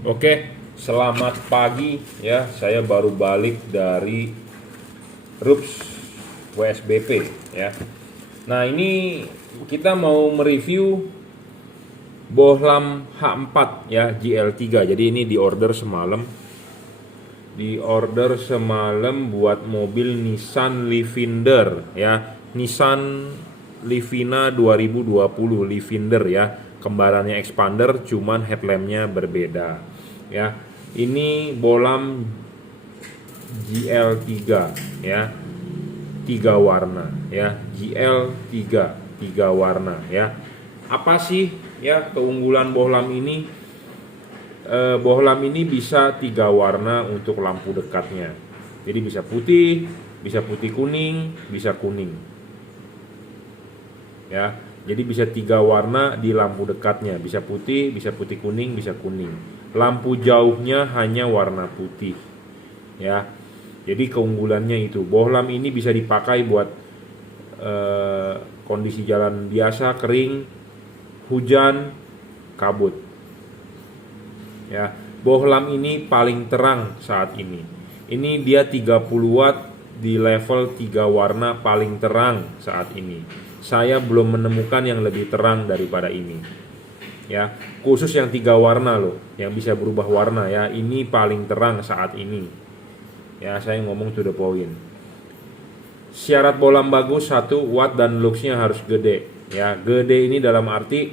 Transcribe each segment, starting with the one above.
Oke, selamat pagi ya. Saya baru balik dari RUPS WSBP ya. Nah, ini kita mau mereview bohlam H4 ya, GL3. Jadi ini di order semalam. Buat mobil Nissan Livender ya. Nissan Livina 2020 Livender ya. Kembarannya Expander, cuman headlampnya berbeda ya. Ini bohlam GL3 ya, 3 warna ya, GL3 3 warna ya. Apa sih ya keunggulan bohlam ini? Bohlam ini bisa 3 warna untuk lampu dekatnya. Jadi bisa putih kuning, bisa kuning ya. Jadi bisa 3 warna di lampu dekatnya, bisa putih kuning, bisa kuning. Lampu jauhnya hanya warna putih ya. Jadi keunggulannya itu, bohlam ini bisa dipakai buat kondisi jalan biasa, kering, hujan, kabut ya. Bohlam ini paling terang saat ini. Ini dia 30 watt di level 3 warna paling terang saat ini. Saya belum menemukan yang lebih terang daripada ini ya. Khusus yang 3 warna loh, yang bisa berubah warna ya. Ini paling terang saat ini ya. Saya ngomong to the point. Syarat bohlam bagus, 1 watt dan luxnya harus gede ya. Gede ini dalam arti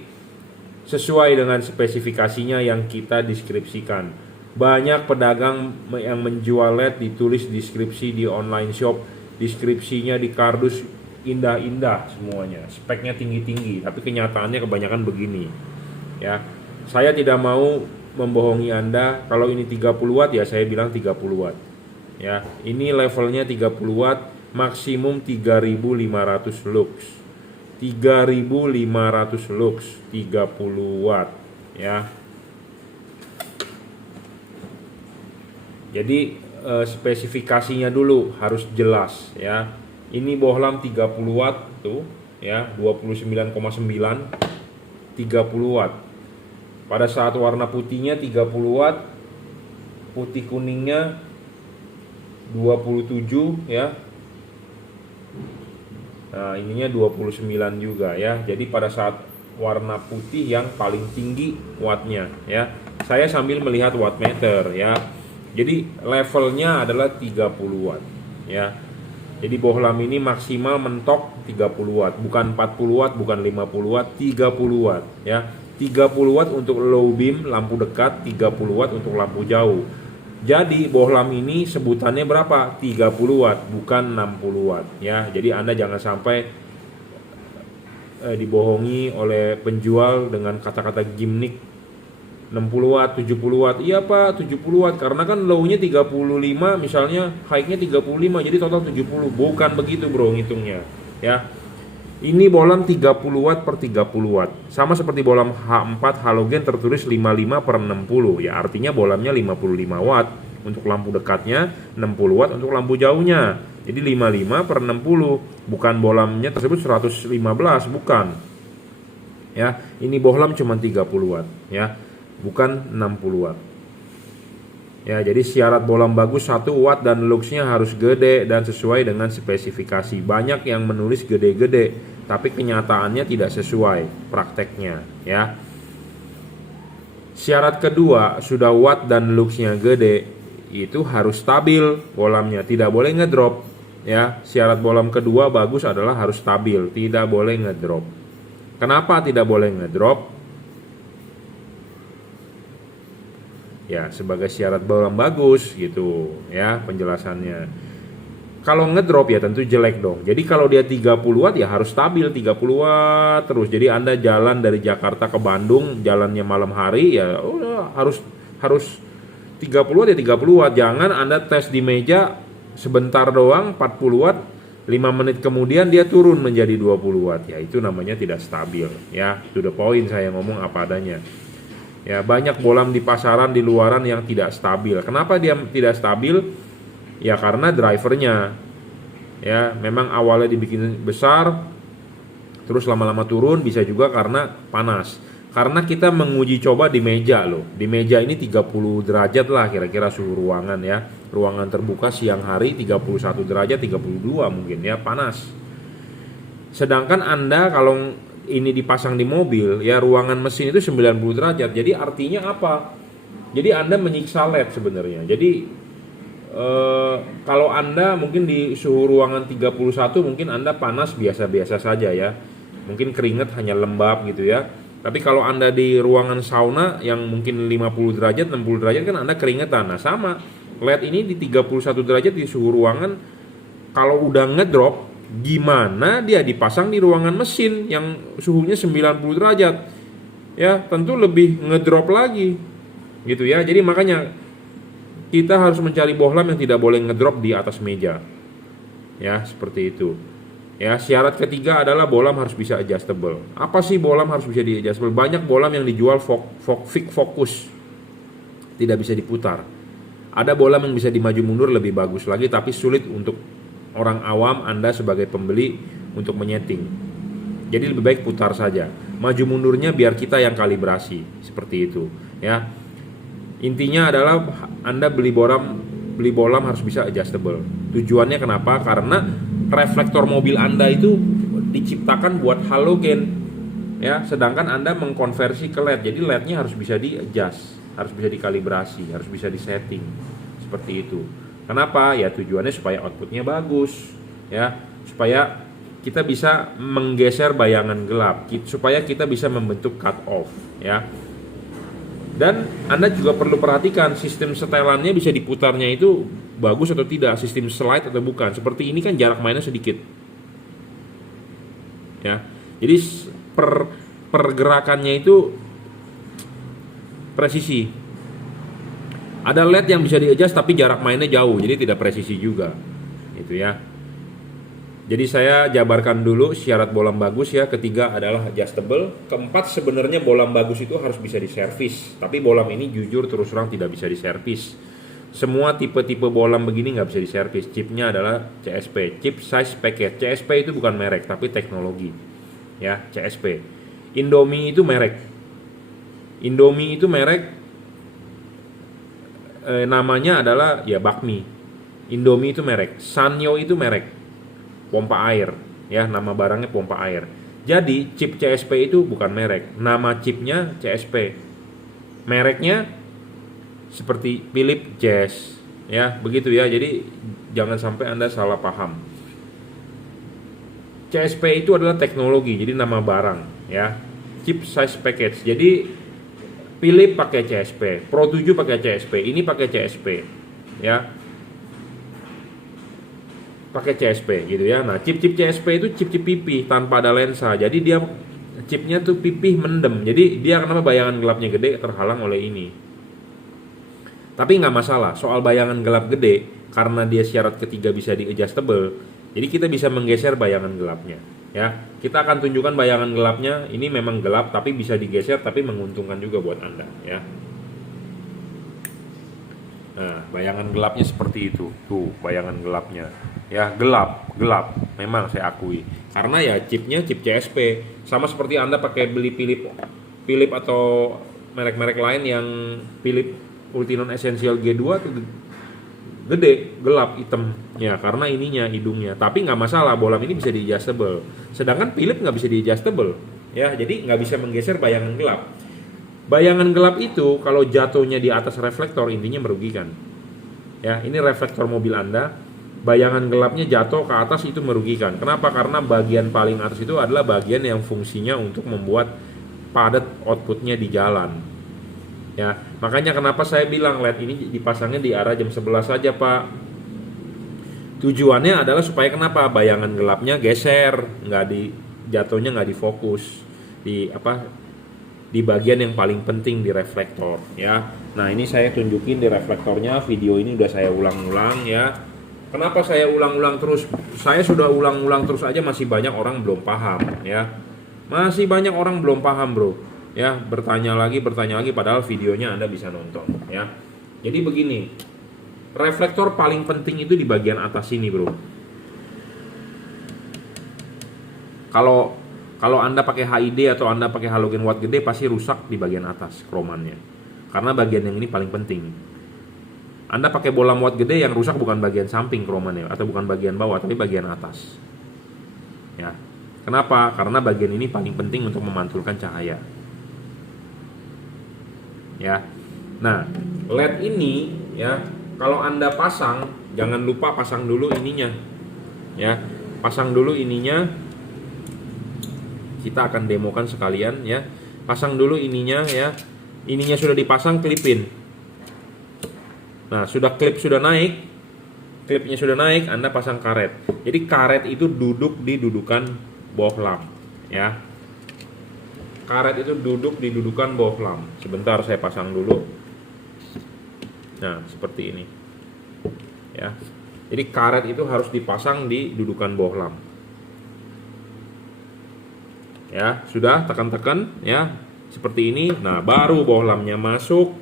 sesuai dengan spesifikasinya yang kita deskripsikan. Banyak pedagang yang menjual LED ditulis deskripsi di online shop, deskripsinya di kardus indah-indah semuanya, speknya tinggi-tinggi, tapi kenyataannya kebanyakan begini ya. Saya tidak mau membohongi Anda. Kalau ini 30 watt ya saya bilang 30 watt ya. Ini levelnya 30 watt, maksimum 3500 lux. 3500 lux 30 watt ya. Jadi spesifikasinya dulu harus jelas ya. Ini bohlam 30 watt tuh ya, 29,9 30 watt. Pada saat warna putihnya 30 watt, putih kuningnya 27 ya. Nah, ininya 29 juga ya. Jadi pada saat warna putih yang paling tinggi wattnya ya. Saya sambil melihat wattmeter ya. Jadi levelnya adalah 30 watt ya. Jadi bohlam ini maksimal mentok 30 watt, bukan 40 watt, bukan 50 watt, 30 watt ya. 30 watt untuk low beam lampu dekat, 30 watt untuk lampu jauh. Jadi bohlam ini sebutannya berapa? 30 watt, bukan 60 watt ya. Jadi Anda jangan sampai dibohongi oleh penjual dengan kata-kata gimmick 60 watt, 70 watt. Iya Pak, 70 watt karena kan low-nya 35, misalnya high-nya 35, jadi total 70. Bukan begitu bro ngitungnya ya. Ini bohlam 30 watt per 30 watt. Sama seperti bohlam H4 halogen tertulis 55 per 60 ya, artinya bohlamnya 55 watt untuk lampu dekatnya, 60 watt untuk lampu jauhnya. Jadi 55 per 60, bukan bohlamnya tersebut 115, bukan ya. Ini bohlam cuma 30 watt ya, bukan 60 watt ya. Jadi syarat bohlam bagus 1 watt dan luxnya harus gede dan sesuai dengan spesifikasi. Banyak yang menulis gede-gede tapi kenyataannya tidak sesuai prakteknya ya. Syarat kedua, sudah watt dan luxnya gede, itu harus stabil bohlamnya, tidak boleh ngedrop ya. Syarat bohlam kedua bagus adalah harus stabil, tidak boleh ngedrop. Kenapa tidak boleh ngedrop? Ya sebagai syarat bohlam bagus gitu ya penjelasannya. Kalau ngedrop ya tentu jelek dong. Jadi kalau dia 30 watt ya harus stabil 30 watt terus. Jadi Anda jalan dari Jakarta ke Bandung, jalannya malam hari ya harus 30 watt ya 30 watt. Jangan Anda tes di meja sebentar doang 40 watt, 5 menit kemudian dia turun menjadi 20 watt. Ya itu namanya tidak stabil ya. To the point, saya ngomong apa adanya. Ya, banyak bohlam di pasaran di luaran yang tidak stabil. Kenapa dia tidak stabil? Ya karena drivernya ya memang awalnya dibikin besar terus lama-lama turun, bisa juga karena panas. Karena kita menguji coba di meja loh. Di meja ini 30 derajat lah kira-kira suhu ruangan ya. Ruangan terbuka siang hari 31 derajat, 32 mungkin ya, panas. Sedangkan Anda kalau ini dipasang di mobil ya, ruangan mesin itu 90 derajat. Jadi artinya apa? Jadi Anda menyiksa LED sebenarnya. Jadi kalau Anda mungkin di suhu ruangan 31 mungkin Anda panas biasa-biasa saja ya. Mungkin keringat hanya lembab gitu ya. Tapi kalau Anda di ruangan sauna yang mungkin 50 derajat, 60 derajat kan Anda keringetan. Nah sama, LED ini di 31 derajat di suhu ruangan, kalau udah ngedrop, gimana dia dipasang di ruangan mesin yang suhunya 90 derajat. Ya tentu lebih ngedrop lagi gitu ya. Jadi makanya kita harus mencari bohlam yang tidak boleh ngedrop di atas meja. Ya seperti itu. Ya, syarat ketiga adalah bohlam harus bisa adjustable. Apa sih bohlam harus bisa di adjustable? Banyak bohlam yang dijual fix fokus, tidak bisa diputar. Ada bohlam yang bisa dimaju mundur lebih bagus lagi, tapi sulit untuk orang awam, Anda sebagai pembeli untuk menyeting. Jadi lebih baik putar saja. Maju mundurnya biar kita yang kalibrasi, seperti itu. Ya, intinya adalah Anda beli bohlam harus bisa adjustable. Tujuannya kenapa? Karena reflektor mobil Anda itu diciptakan buat halogen ya, sedangkan Anda mengkonversi ke LED. Jadi LED-nya harus bisa di-adjust, harus bisa dikalibrasi, harus bisa disetting. Seperti itu. Kenapa? Ya tujuannya supaya outputnya bagus ya, supaya kita bisa menggeser bayangan gelap, supaya kita bisa membentuk cut off ya. Dan Anda juga perlu perhatikan sistem setelannya bisa diputarnya itu bagus atau tidak, sistem slide atau bukan. Seperti ini kan jarak mainnya sedikit. Ya. Jadi pergerakannya itu presisi. Ada LED yang bisa di-adjust tapi jarak mainnya jauh, jadi tidak presisi juga. Itu ya. Jadi saya jabarkan dulu syarat bohlam bagus ya. Ketiga adalah adjustable. Keempat sebenarnya bohlam bagus itu harus bisa diservis. Tapi bohlam ini jujur terus terang tidak bisa diservis. Semua tipe-tipe bohlam begini nggak bisa diservis. Chipnya adalah CSP, chip size package. CSP itu bukan merek tapi teknologi. Ya, CSP. Indomie itu merek. Indomie itu merek. Namanya adalah ya bakmi. Indomie itu merek. Sanyo itu merek. Pompa air, ya nama barangnya pompa air. Jadi chip CSP itu bukan merek, nama chipnya CSP. Mereknya seperti Philips Jazz, ya begitu ya. Jadi jangan sampai Anda salah paham. CSP itu adalah teknologi, jadi nama barang, ya. Chip size package. Jadi Philips pakai CSP, Pro 7 pakai CSP, ini pakai CSP, ya. Pakai CSP gitu ya. Nah, chip-chip CSP itu chip-chip pipih tanpa ada lensa. Jadi dia chipnya tuh pipih mendem. Jadi dia kenapa bayangan gelapnya gede terhalang oleh ini. Tapi nggak masalah soal bayangan gelap gede karena dia syarat ketiga bisa di-adjustable. Jadi kita bisa menggeser bayangan gelapnya. Ya, kita akan tunjukkan bayangan gelapnya. Ini memang gelap tapi bisa digeser tapi menguntungkan juga buat Anda. Ya. Nah, bayangan gelapnya seperti itu. Tuh, bayangan gelapnya. Ya, gelap. Memang saya akui. Karena ya chipnya chip CSP. Sama seperti Anda pakai beli Philips atau merek-merek lain yang Philips Ultinon Essential G2 tuh gede, gelap, hitam. Ya, karena ininya hidungnya. Tapi nggak masalah, bohlam ini bisa di-adjustable. Sedangkan Philips nggak bisa di-adjustable. Ya, jadi nggak bisa menggeser bayangan gelap. Bayangan gelap itu kalau jatuhnya di atas reflektor intinya merugikan. Ya, ini reflektor mobil Anda, bayangan gelapnya jatuh ke atas itu merugikan. Kenapa? Karena bagian paling atas itu adalah bagian yang fungsinya untuk membuat padat outputnya di jalan. Ya, makanya kenapa saya bilang LED ini dipasangnya di arah jam 11 saja, Pak. Tujuannya adalah supaya kenapa? Bayangan gelapnya geser, jatuhnya nggak difokus di bagian yang paling penting di reflektor ya. Nah, ini saya tunjukin di reflektornya, video ini udah saya ulang-ulang ya. Kenapa saya ulang-ulang terus? Saya sudah ulang-ulang terus aja masih banyak orang belum paham ya. Masih banyak orang belum paham, Bro. Ya, bertanya lagi padahal videonya Anda bisa nonton ya. Jadi begini. Reflektor paling penting itu di bagian atas ini, Bro. Kalau Kalau Anda pakai HID atau Anda pakai halogen watt gede pasti rusak di bagian atas kromannya. Karena bagian yang ini paling penting. Anda pakai bohlam watt gede, yang rusak bukan bagian samping kromannya atau bukan bagian bawah, tapi bagian atas. Ya. Kenapa? Karena bagian ini paling penting untuk memantulkan cahaya. Ya. Nah, LED ini ya, kalau Anda pasang, jangan lupa pasang dulu ininya. Ya. Pasang dulu ininya. Kita akan demokan sekalian ya. Pasang dulu ininya ya. Ininya sudah dipasang, klipin. Nah, sudah naik. Klipnya sudah naik, Anda pasang karet. Jadi karet itu duduk di dudukan bohlam ya. Karet itu duduk di dudukan bohlam. Sebentar saya pasang dulu. Nah, seperti ini. Ya. Jadi karet itu harus dipasang di dudukan bohlam. Ya, sudah tekan-tekan ya. Seperti ini. Nah, baru bohlamnya masuk.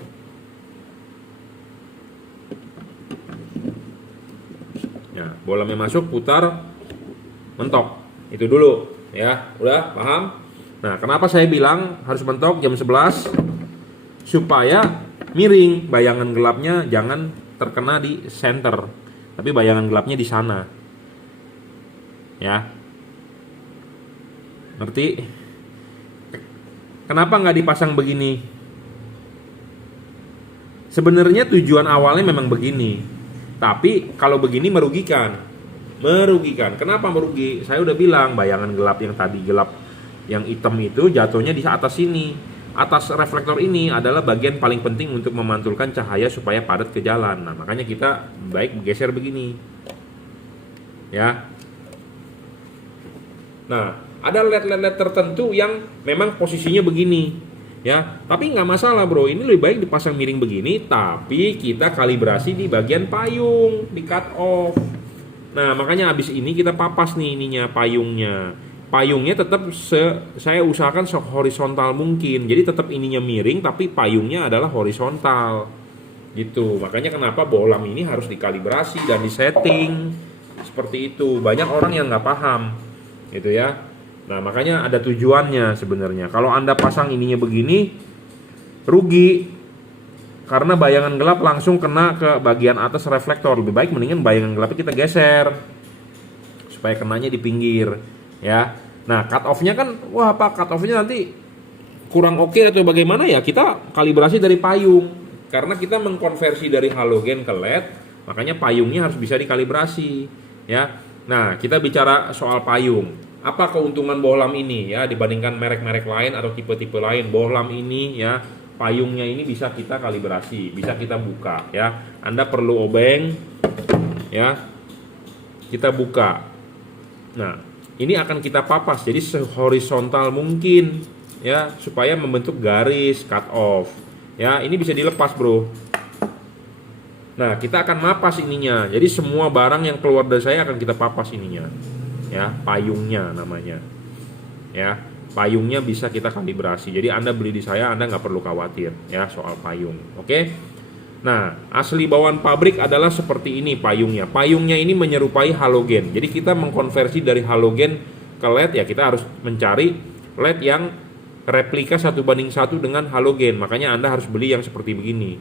Ya, bohlamnya masuk, putar, mentok. Itu dulu ya. Udah paham? Nah, kenapa saya bilang harus mentok jam 11? Supaya miring, bayangan gelapnya jangan terkena di center, tapi bayangan gelapnya di sana. Ya. Ngerti? Kenapa nggak dipasang begini? Sebenarnya tujuan awalnya memang begini, tapi kalau begini merugikan. Kenapa merugi? Saya udah bilang bayangan gelap yang tadi gelap, yang hitam itu jatuhnya di atas sini. Atas reflektor ini adalah bagian paling penting untuk memantulkan cahaya supaya padat ke jalan. Nah, makanya kita baik geser begini. Ya. Nah, ada LED tertentu yang memang posisinya begini, ya. Tapi nggak masalah, bro. Ini lebih baik dipasang miring begini, tapi kita kalibrasi di bagian payung, di cut off. Nah, makanya abis ini kita papas nih ininya payungnya. Payungnya tetap saya usahakan horizontal mungkin. Jadi tetap ininya miring, tapi payungnya adalah horizontal. Gitu. Makanya kenapa bohlam ini harus dikalibrasi dan disetting seperti itu. Banyak orang yang nggak paham, gitu ya. Nah, makanya ada tujuannya sebenarnya. Kalau Anda pasang ininya begini, rugi. Karena bayangan gelap langsung kena ke bagian atas reflektor. Lebih baik mendingan bayangan gelapnya kita geser. Supaya kenanya di pinggir. Ya. Nah, cut off-nya kan, wah apa cut off-nya nanti kurang oke atau bagaimana ya? Kita kalibrasi dari payung. Karena kita mengkonversi dari halogen ke LED, makanya payungnya harus bisa dikalibrasi. Ya. Nah, kita bicara soal payung. Apa keuntungan bohlam ini ya dibandingkan merek-merek lain atau tipe-tipe lain? Bohlam ini ya, payungnya ini bisa kita kalibrasi, bisa kita buka ya. Anda perlu obeng ya. Kita buka. Nah, ini akan kita papas jadi sehorizontal mungkin ya, supaya membentuk garis cut off. Ya, ini bisa dilepas, bro. Nah, kita akan mapas ininya. Jadi semua barang yang keluar dari saya akan kita papas ininya. Ya, payungnya namanya. Ya, payungnya bisa kita kalibrasi. Jadi Anda beli di saya, Anda nggak perlu khawatir ya soal payung. Oke? Nah, asli bawaan pabrik adalah seperti ini payungnya. Payungnya ini menyerupai halogen. Jadi kita mengkonversi dari halogen ke LED ya, kita harus mencari LED yang replika 1:1 dengan halogen. Makanya Anda harus beli yang seperti begini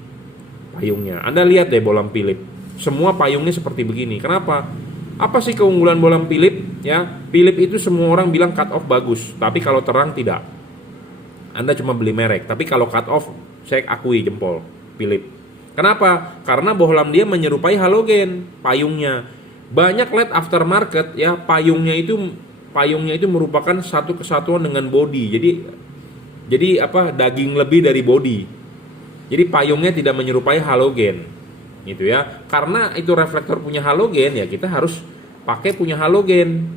payungnya. Anda lihat deh bohlam Philips. Semua payungnya seperti begini. Kenapa? Apa sih keunggulan bohlam Philips? Ya, Philips itu semua orang bilang cut off bagus, tapi kalau terang tidak. Anda cuma beli merek, tapi kalau cut off saya akui jempol Philips. Kenapa? Karena bohlam dia menyerupai halogen payungnya. Banyak LED aftermarket ya, payungnya itu merupakan satu kesatuan dengan body. Jadi apa? Daging lebih dari body. Jadi payungnya tidak menyerupai halogen. Gitu ya. Karena itu reflektor punya halogen ya, kita harus pakai punya halogen.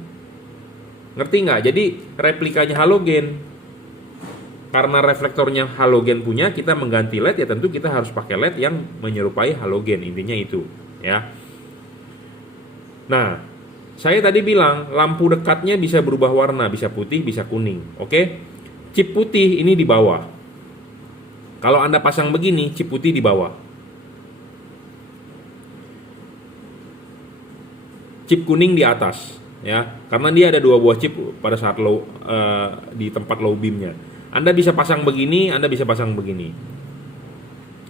Ngerti nggak? Jadi replikanya halogen. Karena reflektornya halogen punya, kita mengganti LED ya tentu kita harus pakai LED yang menyerupai halogen. Intinya itu ya. Nah, saya tadi bilang lampu dekatnya bisa berubah warna, bisa putih, bisa kuning. Oke? Chip putih ini di bawah. Kalau Anda pasang begini, chip putih di bawah. Chip kuning di atas. ya, karena dia ada 2 buah chip pada saat di tempat low beamnya. Anda bisa pasang begini, Anda bisa pasang begini.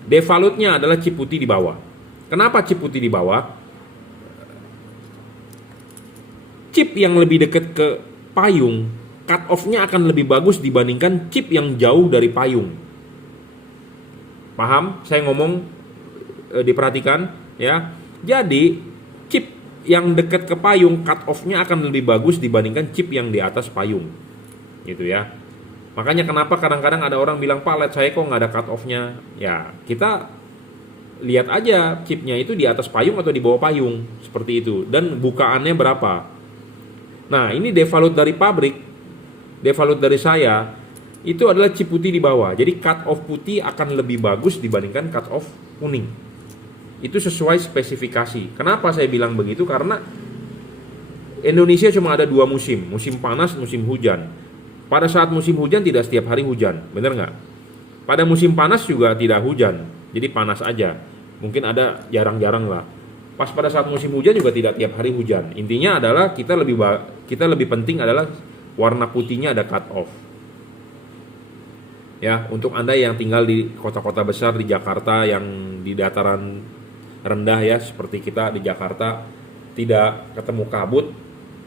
Defaultnya adalah chip putih di bawah. Kenapa chip putih di bawah? Chip yang lebih dekat ke payung, cut off-nya akan lebih bagus dibandingkan chip yang jauh dari payung. Paham? Saya ngomong, diperhatikan ya. Jadi chip yang dekat ke payung, cut off-nya akan lebih bagus dibandingkan chip yang di atas payung, gitu ya. Makanya kenapa kadang-kadang ada orang bilang, Pak, LED saya kok nggak ada cut off-nya. Ya, kita lihat aja chipnya itu di atas payung atau di bawah payung, seperti itu. Dan bukaannya berapa. Nah, ini default dari pabrik, default dari saya, itu adalah chip putih di bawah. Jadi cut off putih akan lebih bagus dibandingkan cut off kuning. Itu sesuai spesifikasi. Kenapa saya bilang begitu? Karena Indonesia cuma ada 2 musim, musim panas, musim hujan. Pada saat musim hujan tidak setiap hari hujan, bener nggak? Pada musim panas juga tidak hujan, jadi panas aja. Mungkin ada jarang-jarang lah. Pas pada saat musim hujan juga tidak tiap hari hujan. Intinya adalah kita lebih penting adalah warna putihnya ada cut off. Ya, untuk Anda yang tinggal di kota-kota besar di Jakarta yang di dataran rendah ya, seperti kita di Jakarta tidak ketemu kabut,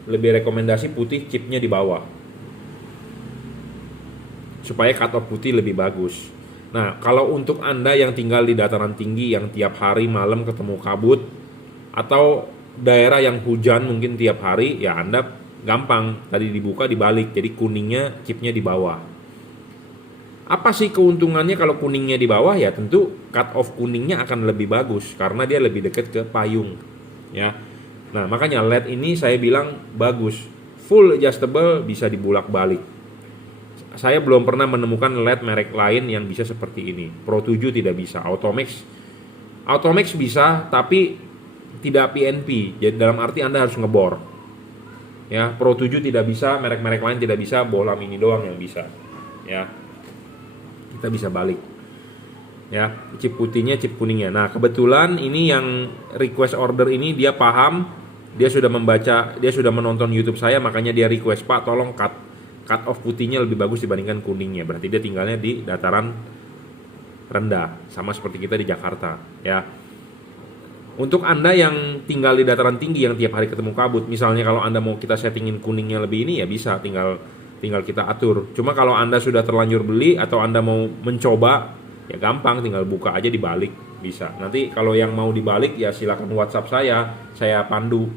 lebih rekomendasi putih chipnya di bawah. Supaya cut off putih lebih bagus. Nah, kalau untuk Anda yang tinggal di dataran tinggi yang tiap hari malam ketemu kabut atau daerah yang hujan mungkin tiap hari, ya Anda gampang, tadi dibuka dibalik, jadi kuningnya chipnya di bawah. Apa sih keuntungannya kalau kuningnya di bawah? Ya tentu cut off kuningnya akan lebih bagus karena dia lebih dekat ke payung, ya. Nah, makanya LED ini saya bilang bagus, full adjustable, bisa dibulak-balik. Saya belum pernah menemukan LED merek lain yang bisa seperti ini. Pro 7 tidak bisa, Automax bisa tapi tidak PNP. Jadi dalam arti Anda harus ngebor. Ya, Pro 7 tidak bisa, merek-merek lain tidak bisa, bohlam ini doang yang bisa. Ya. Kita bisa balik. Ya, chip putihnya, chip kuningnya. Nah, kebetulan ini yang request order ini dia paham, dia sudah membaca, dia sudah menonton YouTube saya, makanya dia request, Pak, tolong cut off putihnya lebih bagus dibandingkan kuningnya. Berarti dia tinggalnya di dataran rendah, sama seperti kita di Jakarta, ya. Untuk Anda yang tinggal di dataran tinggi yang tiap hari ketemu kabut, misalnya kalau Anda mau kita settingin kuningnya lebih ini, ya bisa, tinggal kita atur. Cuma kalau Anda sudah terlanjur beli atau Anda mau mencoba, ya gampang, tinggal buka aja dibalik, bisa. Nanti kalau yang mau dibalik ya silakan WhatsApp saya pandu.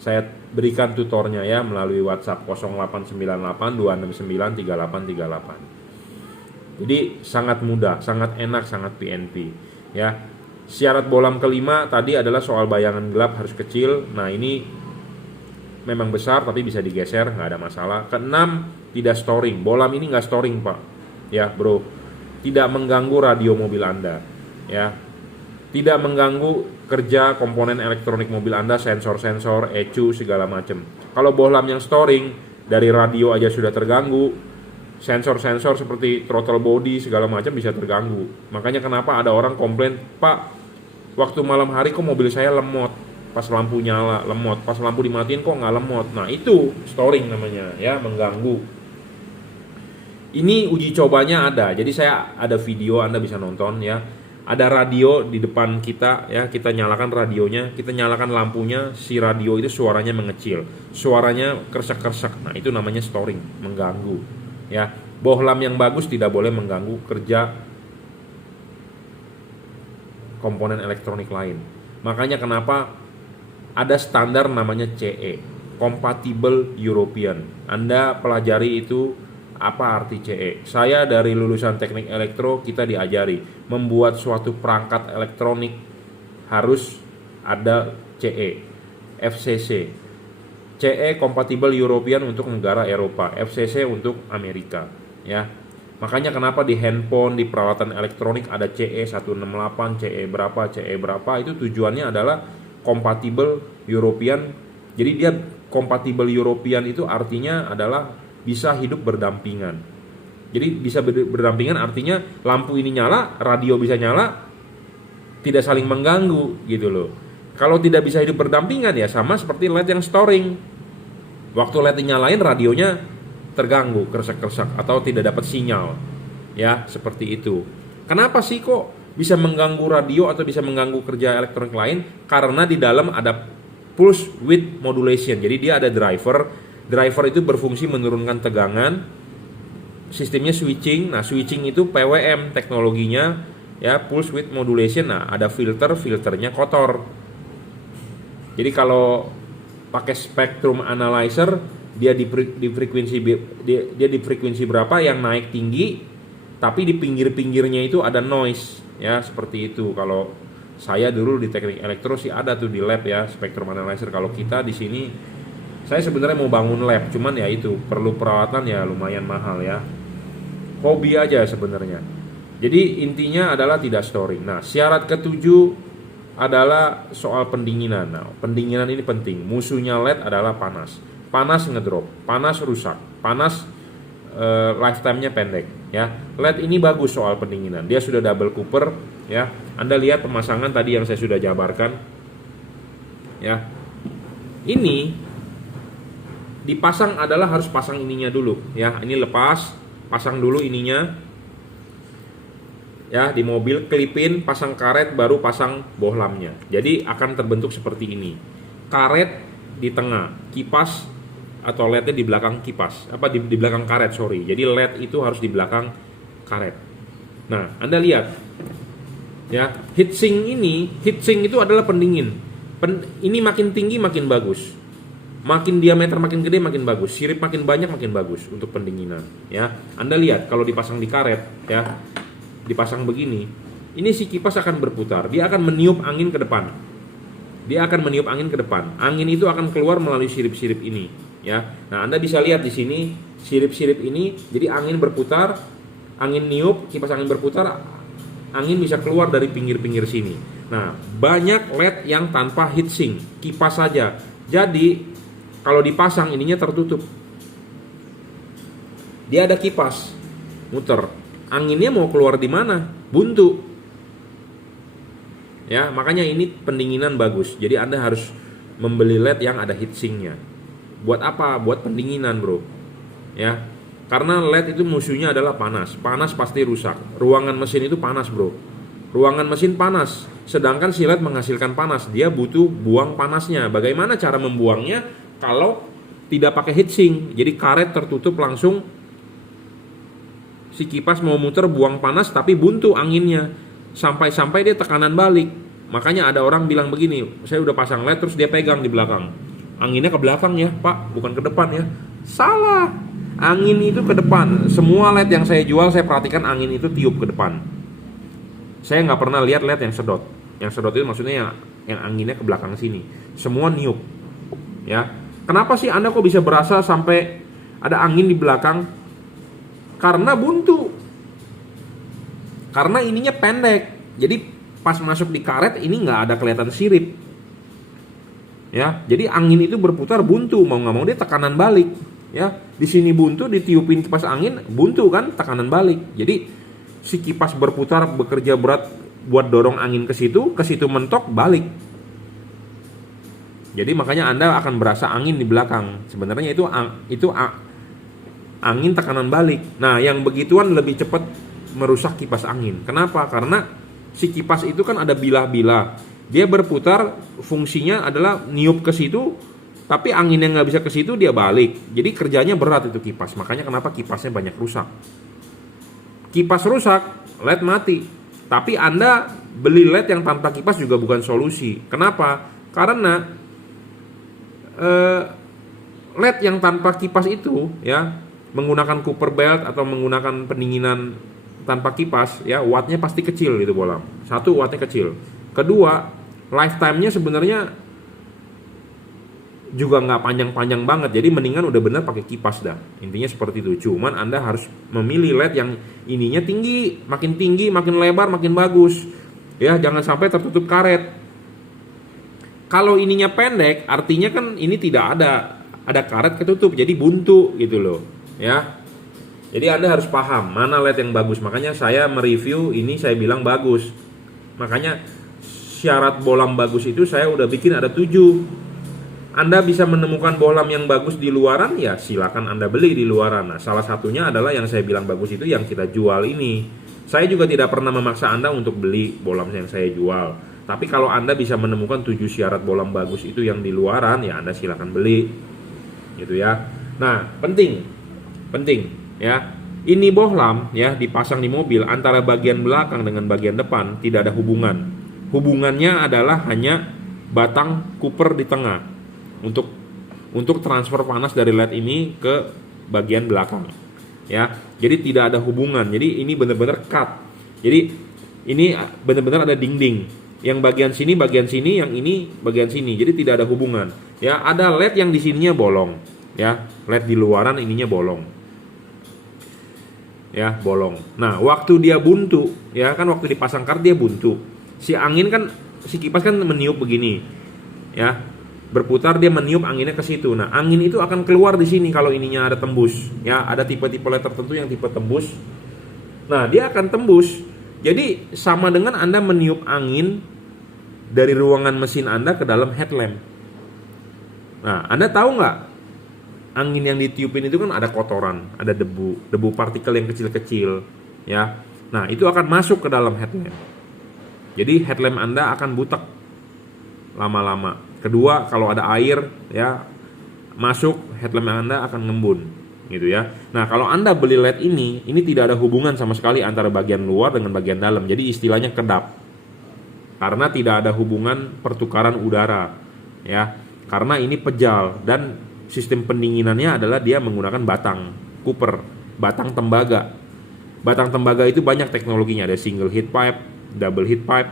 Saya berikan tutornya ya melalui WhatsApp 0898-269-3838. Jadi sangat mudah, sangat enak, sangat PNP ya. Syarat bohlam kelima tadi adalah soal bayangan gelap harus kecil. Nah, ini memang besar tapi bisa digeser, nggak ada masalah. Keenam, tidak storing. Bohlam ini nggak storing, Pak. Ya, bro. Tidak mengganggu radio mobil Anda. Ya. Tidak mengganggu kerja komponen elektronik mobil Anda, sensor-sensor, ECU, segala macam. Kalau bohlam yang storing, dari radio aja sudah terganggu, sensor-sensor seperti throttle body, segala macam bisa terganggu. Makanya kenapa ada orang komplain, Pak, waktu malam hari kok mobil saya lemot, pas lampu nyala lemot, pas lampu dimatiin kok nggak lemot. Nah, itu storing namanya, ya, mengganggu. Ini uji cobanya ada, jadi saya ada video, Anda bisa nonton ya. Ada radio di depan kita ya, kita nyalakan radionya, kita nyalakan lampunya, si radio itu suaranya mengecil, suaranya kersek-kersek. Nah, itu namanya storing, mengganggu ya. Bohlam yang bagus tidak boleh mengganggu kerja komponen elektronik lain. Makanya kenapa ada standar namanya CE, Compatible European. Anda pelajari itu apa arti CE. Saya dari lulusan teknik elektro, kita diajari membuat suatu perangkat elektronik harus ada CE, FCC. CE Compatible European untuk negara Eropa, FCC untuk Amerika, ya. Makanya kenapa di handphone, di peralatan elektronik ada CE 168, CE berapa, itu tujuannya adalah Compatible European. Jadi dia Compatible European itu artinya adalah bisa hidup berdampingan. Jadi bisa berdampingan artinya lampu ini nyala, radio bisa nyala, tidak saling mengganggu gitu loh. Kalau tidak bisa hidup berdampingan ya sama seperti LED yang storing. Waktu LED nyalain, radionya terganggu, kersak-kersak atau tidak dapat sinyal. Ya, seperti itu. Kenapa sih kok bisa mengganggu radio atau bisa mengganggu kerja elektronik lain? Karena di dalam ada pulse width modulation. Jadi dia ada driver. Driver itu berfungsi menurunkan tegangan. Sistemnya switching. Nah, switching itu PWM teknologinya, ya, pulse width modulation. Nah, ada filternya kotor. Jadi kalau pakai spectrum analyzer, dia di frekuensi berapa yang naik tinggi, tapi di pinggir-pinggirnya itu ada noise, ya, seperti itu. Kalau saya dulu di teknik elektro sih ada tuh di lab, ya, spectrum analyzer. Kalau kita di sini, saya sebenarnya mau bangun lab, cuman ya itu perlu perawatan, ya lumayan mahal, ya. Hobi aja sebenarnya. Jadi intinya adalah tidak storing. Nah, syarat ketujuh adalah soal pendinginan. Nah, pendinginan ini penting. Musuhnya LED adalah panas. Panas ngedrop, panas rusak, panas lifetime-nya pendek, ya. LED ini bagus soal pendinginan. Dia sudah double cooper, ya. Anda lihat pemasangan tadi yang saya sudah jabarkan, ya. Ini dipasang adalah harus pasang ininya dulu, ya. Ini lepas, pasang dulu ininya. Ya, di mobil klipin, pasang karet, baru pasang bohlamnya. Jadi akan terbentuk seperti ini. Karet di tengah, kipas atau LED-nya di belakang kipas. Di belakang karet, sorry. Jadi LED itu harus di belakang karet. Nah, Anda lihat. Ya, heatsink itu adalah pendingin. Ini makin tinggi makin bagus. Makin diameter makin gede makin bagus. Sirip makin banyak makin bagus untuk pendinginan, ya. Anda lihat kalau dipasang di karet, ya. Dipasang begini, ini si kipas akan berputar, dia akan meniup angin ke depan. Angin itu akan keluar melalui sirip-sirip ini, ya. Nah, Anda bisa lihat di sini sirip-sirip ini, jadi angin berputar, angin niup, kipas angin berputar, angin bisa keluar dari pinggir-pinggir sini. Nah, banyak LED yang tanpa heatsink, kipas saja. Jadi kalau dipasang ininya tertutup. Dia ada kipas muter. Anginnya mau keluar di mana? Buntu. Ya, makanya ini pendinginan bagus. Jadi Anda harus membeli LED yang ada heatsinknya. Buat apa? Buat pendinginan, bro. Ya, karena LED itu musuhnya adalah panas. Panas pasti rusak. Ruangan mesin itu panas, bro. Ruangan mesin panas. Sedangkan si LED menghasilkan panas. Dia butuh buang panasnya. Bagaimana cara membuangnya? Kalau tidak pakai heatsink. Jadi karet tertutup langsung. Si kipas mau muter buang panas tapi buntu anginnya. Sampai-sampai dia tekanan balik. Makanya ada orang bilang begini, saya udah pasang LED terus dia pegang di belakang. Anginnya ke belakang ya, Pak, bukan ke depan ya. Salah. Angin itu ke depan. Semua LED yang saya jual saya perhatikan angin itu tiup ke depan. Saya nggak pernah lihat LED yang sedot. Yang sedot itu maksudnya yang anginnya ke belakang sini. Semua niup. Ya. Kenapa sih Anda kok bisa berasa sampai ada angin di belakang? Karena buntu. Karena ininya pendek. Jadi pas masuk di karet ini nggak ada kelihatan sirip. Ya, jadi angin itu berputar buntu, mau nggak mau dia tekanan balik. Ya, di sini buntu, ditiupin kipas angin buntu kan, tekanan balik. Jadi si kipas berputar bekerja berat buat dorong angin ke situ mentok balik. Jadi makanya Anda akan berasa angin di belakang. Sebenarnya itu angin tekanan balik. Nah, yang begituan lebih cepat merusak kipas angin. Kenapa? Karena si kipas itu kan ada bilah-bilah. Dia berputar, fungsinya adalah niup ke situ, tapi angin yang nggak bisa ke situ dia balik. Jadi kerjanya berat itu kipas. Makanya kenapa kipasnya banyak rusak. Kipas rusak, LED mati. Tapi Anda beli LED yang tanpa kipas juga bukan solusi. Kenapa? Karena LED yang tanpa kipas itu, ya, menggunakan cooper belt atau menggunakan pendinginan tanpa kipas, ya, wattnya pasti kecil gitu bolam. Satu, wattnya kecil. Kedua, lifetime-nya sebenarnya juga nggak panjang-panjang banget. Jadi mendingan udah bener pakai kipas dah. Intinya seperti itu. Cuman Anda harus memilih LED yang ininya tinggi, makin lebar, makin bagus. Ya, jangan sampai tertutup karet. Kalau ininya pendek, artinya kan ini tidak ada karet ketutup, jadi buntu gitu loh. Ya, jadi Anda harus paham mana LED yang bagus. Makanya saya mereview ini, saya bilang bagus. Makanya syarat bolam bagus itu saya udah bikin ada 7. Anda bisa menemukan bohlam yang bagus di luaran, ya silakan Anda beli di luaran. Nah, salah satunya adalah yang saya bilang bagus itu yang kita jual ini. Saya juga tidak pernah memaksa Anda untuk beli bohlam yang saya jual. Tapi kalau Anda bisa menemukan 7 syarat bohlam bagus itu yang di luaran, ya Anda silakan beli. Gitu ya. Nah, penting ya. Ini bohlam ya dipasang di mobil, antara bagian belakang dengan bagian depan tidak ada hubungan. Hubungannya adalah hanya batang Cooper di tengah untuk transfer panas dari LED ini ke bagian belakang ya. Jadi tidak ada hubungan. Jadi ini benar-benar cut. Jadi ini benar-benar ada dinding. Yang bagian sini, yang ini bagian sini. Jadi tidak ada hubungan. Ya, ada LED yang di sininya bolong. Ya, LED di luaran ininya bolong. Ya, bolong. Nah, waktu dia buntu, ya kan waktu dipasang kart dia buntu. Si kipas kan meniup begini. Ya. Berputar dia meniup anginnya ke situ. Nah, angin itu akan keluar di sini kalau ininya ada tembus. Ya, ada tipe-tipe LED tertentu yang tipe tembus. Nah, dia akan tembus. Jadi sama dengan Anda meniup angin dari ruangan mesin Anda ke dalam headlamp. Nah, Anda tahu nggak? Angin yang ditiupin itu kan ada kotoran, ada debu partikel yang kecil-kecil, ya. Nah, itu akan masuk ke dalam headlamp. Jadi headlamp Anda akan butek lama-lama. Kedua, kalau ada air ya masuk, headlamp Anda akan ngembun, gitu ya. Nah, kalau Anda beli LED ini tidak ada hubungan sama sekali antara bagian luar dengan bagian dalam. Jadi istilahnya kedap. Karena tidak ada hubungan pertukaran udara, ya. Karena ini pejal dan sistem pendinginannya adalah dia menggunakan batang Cooper, batang tembaga. Batang tembaga itu banyak teknologinya, ada single heat pipe, double heat pipe,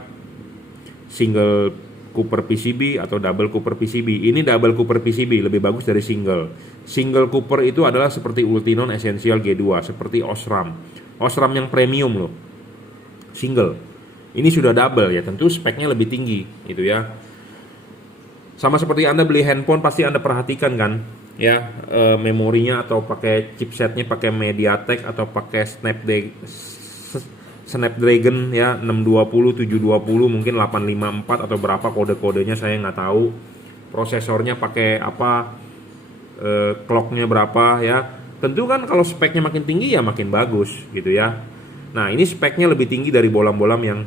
single Cooper PCB atau double Cooper PCB. Ini double Cooper PCB lebih bagus dari single. Single Cooper itu adalah seperti Ultinon Essential G2, seperti Osram. Osram yang premium loh. Single. Ini sudah double ya, tentu speknya lebih tinggi gitu ya. Sama seperti Anda beli handphone, pasti Anda perhatikan kan ya, memorinya atau pakai chipsetnya pakai MediaTek atau pakai Snapdragon ya 620, 720, mungkin 854 atau berapa kode-kodenya saya nggak tahu. Prosesornya pakai apa, clocknya berapa ya. Tentu kan kalau speknya makin tinggi ya makin bagus gitu ya. Nah, ini speknya lebih tinggi dari bohlam-bohlam yang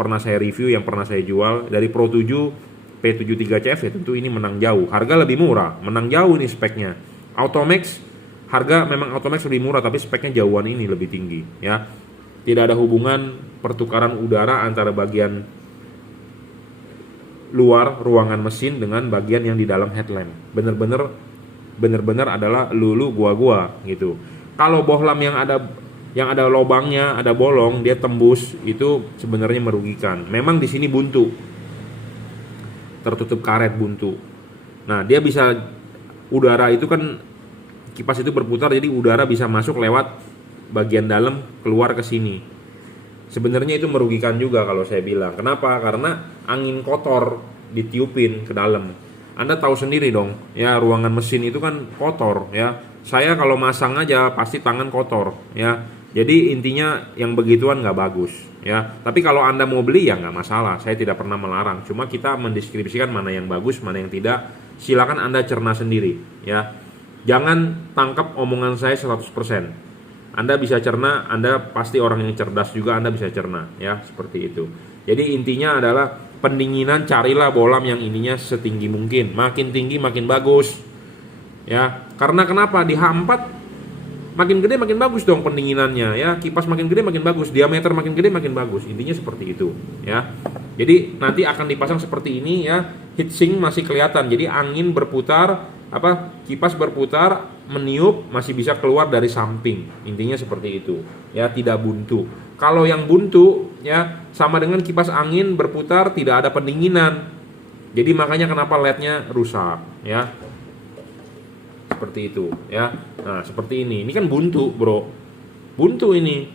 pernah saya review, yang pernah saya jual. Dari Pro 7 P73CF ya tentu ini menang jauh. Harga lebih murah, menang jauh ini speknya. Automax, harga memang Automax lebih murah, tapi speknya jauhan ini lebih tinggi ya. Tidak ada hubungan pertukaran udara antara bagian luar ruangan mesin dengan bagian yang di dalam headlamp. Bener-bener adalah lulu gua gitu. Kalau bohlam yang ada lobangnya, ada bolong, dia tembus, itu sebenarnya merugikan. Memang di sini buntu. Tertutup karet buntu. Nah, dia bisa, udara itu kan kipas itu berputar, jadi udara bisa masuk lewat bagian dalam keluar ke sini. Sebenarnya itu merugikan juga kalau saya bilang. Kenapa? Karena angin kotor ditiupin ke dalam. Anda tahu sendiri dong, ya ruangan mesin itu kan kotor ya. Saya kalau masang aja pasti tangan kotor ya. Jadi intinya yang begituan nggak bagus ya. Tapi kalau Anda mau beli ya nggak masalah. Saya tidak pernah melarang. Cuma kita mendeskripsikan mana yang bagus, mana yang tidak. Silakan Anda cerna sendiri ya. Jangan tangkap omongan saya 100%. Anda bisa cerna, Anda pasti orang yang cerdas juga, Anda bisa cerna ya, seperti itu. Jadi intinya adalah pendinginan, carilah bohlam yang ininya setinggi mungkin. Makin tinggi makin bagus ya. Karena kenapa? Di H4 makin gede makin bagus dong pendinginannya ya. Kipas makin gede makin bagus, diameter makin gede makin bagus. Intinya seperti itu ya. Jadi nanti akan dipasang seperti ini ya. Heatsink masih kelihatan. Jadi angin berputar, kipas berputar, meniup, masih bisa keluar dari samping. Intinya seperti itu ya, tidak buntu. Kalau yang buntu ya sama dengan kipas angin berputar, tidak ada pendinginan. Jadi makanya kenapa LED-nya rusak ya. Seperti itu ya. Nah, seperti ini. Ini kan buntu, bro. Buntu ini.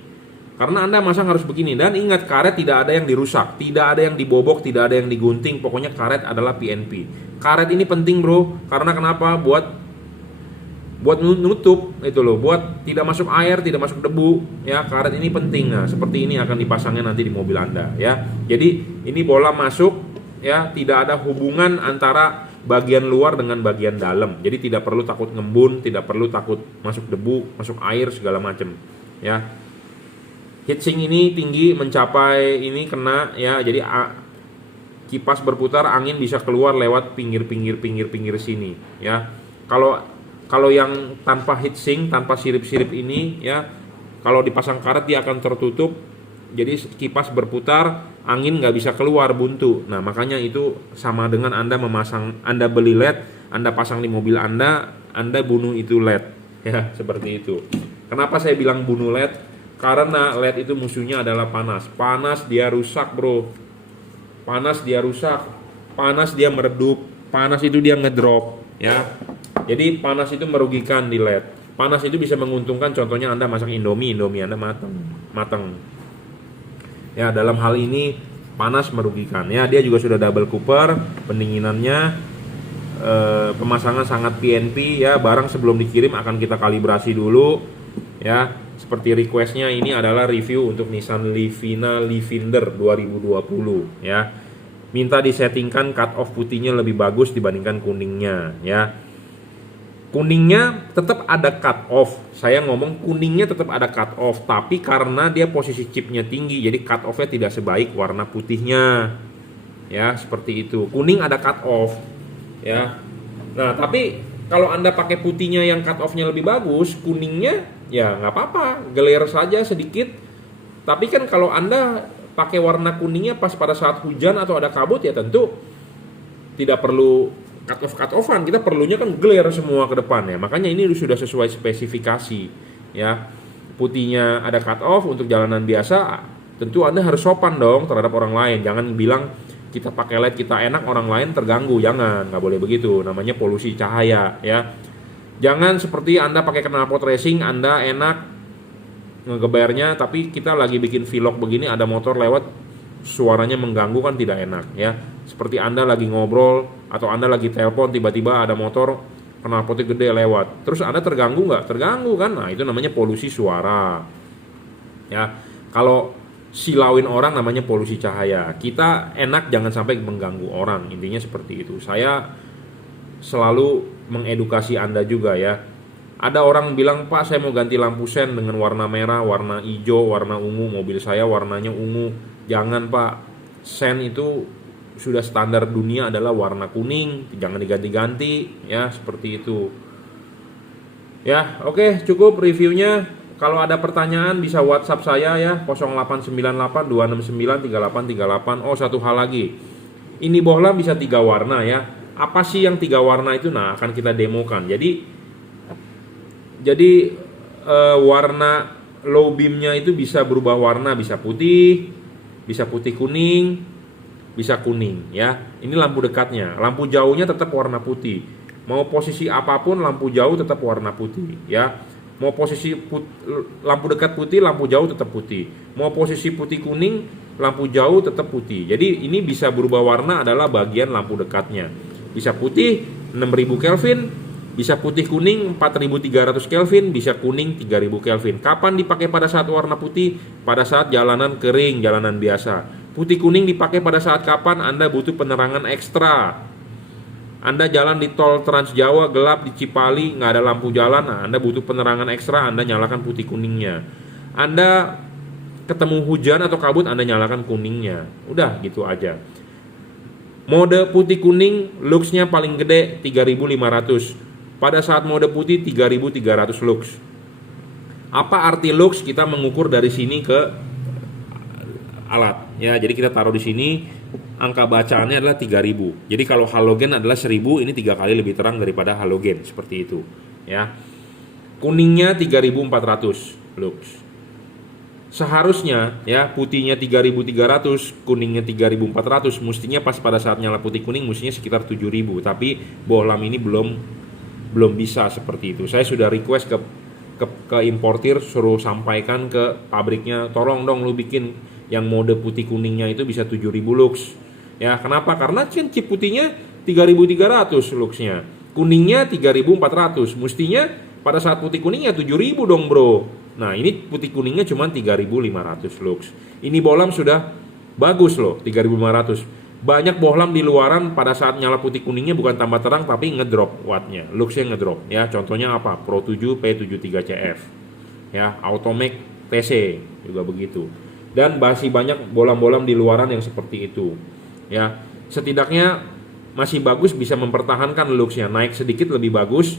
Karena Anda masang harus begini. Dan ingat, karet tidak ada yang dirusak, tidak ada yang dibobok, tidak ada yang digunting. Pokoknya karet adalah PNP. Karet ini penting, bro. Karena kenapa? Buat nutup itu loh, buat tidak masuk air, tidak masuk debu ya. Karet ini penting. Nah, seperti ini akan dipasangnya nanti di mobil Anda ya. Jadi ini bola masuk ya, tidak ada hubungan antara bagian luar dengan bagian dalam. Jadi tidak perlu takut ngembun, tidak perlu takut masuk debu, masuk air segala macam, ya. Heatsink ini tinggi mencapai ini kena, ya. Jadi kipas berputar, angin bisa keluar lewat pinggir sini, ya. Kalau yang tanpa heatsink, tanpa sirip-sirip ini, ya, kalau dipasang karet dia akan tertutup. Jadi kipas berputar, angin nggak bisa keluar, buntu. Nah, makanya itu sama dengan Anda beli LED, Anda pasang di mobil Anda bunuh itu LED. Ya, seperti itu. Kenapa saya bilang bunuh LED? Karena LED itu musuhnya adalah panas. Panas dia rusak, bro. Panas dia rusak. Panas dia meredup. Panas itu dia ngedrop, ya. Jadi panas itu merugikan di LED. Panas itu bisa menguntungkan, contohnya Anda masak Indomie Anda matang. Ya, dalam hal ini panas merugikan. Ya, dia juga sudah double cooper, pendinginannya, pemasangan sangat PNP, ya. Barang sebelum dikirim akan kita kalibrasi dulu, ya. Seperti requestnya ini adalah review untuk Nissan Livina Livender 2020, ya. Minta disettingkan cut off putihnya lebih bagus dibandingkan kuningnya, ya. Kuningnya tetap ada cut off. Saya ngomong kuningnya tetap ada cut off, tapi karena dia posisi chipnya tinggi, jadi cut offnya tidak sebaik warna putihnya. Ya, seperti itu. Kuning ada cut off, ya. Nah, tapi kalau Anda pakai putihnya yang cut offnya lebih bagus, kuningnya ya nggak apa-apa, geler saja sedikit. Tapi kan kalau Anda pakai warna kuningnya pas pada saat hujan atau ada kabut, ya tentu tidak perlu cut offan, kita perlunya kan glare semua ke depan, ya. Makanya ini sudah sesuai spesifikasi, ya. Putihnya ada cut off untuk jalanan biasa, tentu Anda harus sopan dong terhadap orang lain. Jangan bilang kita pakai LED kita enak, orang lain terganggu. Jangan, nggak boleh begitu. Namanya polusi cahaya, ya. Jangan seperti Anda pakai knalpot racing, Anda enak ngegebernya, tapi kita lagi bikin vlog begini ada motor lewat, suaranya mengganggu, kan tidak enak, ya. Seperti Anda lagi ngobrol atau Anda lagi telepon, tiba-tiba ada motor knalpotnya gede lewat, terus Anda terganggu nggak? Terganggu kan? Nah, itu namanya polusi suara, ya. Kalau silauin orang namanya polusi cahaya. Kita enak jangan sampai mengganggu orang, intinya seperti itu. Saya selalu mengedukasi Anda juga, ya. Ada orang bilang, Pak, saya mau ganti lampu sen dengan warna merah, warna hijau, warna ungu, mobil saya warnanya ungu. Jangan, Pak. Sen itu sudah standar dunia adalah warna kuning, jangan diganti-ganti, ya, seperti itu. Ya, oke, cukup reviewnya. Kalau ada pertanyaan bisa WhatsApp saya, ya, 0898 269 3838. Oh, satu hal lagi. Ini bohlam bisa 3 warna, ya. Apa sih yang 3 warna itu? Nah, akan kita demokan. Jadi warna low beamnya itu bisa berubah warna, bisa putih kuning, bisa kuning, ya. Ini lampu dekatnya. Lampu jauhnya tetap warna putih. Mau posisi apapun lampu jauh tetap warna putih, ya. Mau posisi lampu dekat putih, lampu jauh tetap putih. Mau posisi putih kuning, lampu jauh tetap putih. Jadi ini bisa berubah warna adalah bagian lampu dekatnya. Bisa putih 6000 Kelvin, bisa putih kuning 4300 Kelvin, bisa kuning 3000 Kelvin. Kapan dipakai pada saat warna putih? Pada saat jalanan kering, jalanan biasa. Putih kuning dipakai pada saat kapan? Anda butuh penerangan ekstra. Anda jalan di tol Trans Jawa gelap, di Cipali nggak ada lampu jalan, nah Anda butuh penerangan ekstra, Anda nyalakan putih kuningnya. Anda ketemu hujan atau kabut, Anda nyalakan kuningnya. Udah gitu aja. Mode putih kuning luxnya paling gede 3500. Pada saat mode putih 3300 lux. Apa arti lux? Kita mengukur dari sini ke alat, ya. Jadi kita taruh di sini, angka bacaannya adalah 3000. Jadi kalau halogen adalah 1000, ini 3 kali lebih terang daripada halogen, seperti itu, ya. Kuningnya 3400 lux. Seharusnya, ya, putihnya 3300, kuningnya 3400, mestinya pas pada saat nyala putih kuning mestinya sekitar 7000, tapi bohlam ini belum bisa seperti itu. Saya sudah request ke importir, suruh sampaikan ke pabriknya, tolong dong lu bikin yang mode putih kuningnya itu bisa 7000 lux. Ya, kenapa? Karena chip putihnya 3300 luxnya. Kuningnya 3400. Mestinya pada saat putih kuningnya 7000 dong, Bro. Nah, ini putih kuningnya cuma 3500 lux. Ini bohlam sudah bagus loh, 3500. Banyak bohlam di luaran pada saat nyala putih kuningnya bukan tambah terang tapi ngedrop wattnya, luxnya ngedrop ya. Contohnya apa? Pro 7 P73CF ya, Automac TC juga begitu. Dan masih banyak bohlam-bohlam di luaran yang seperti itu ya. Setidaknya masih bagus, bisa mempertahankan luxnya, naik sedikit lebih bagus,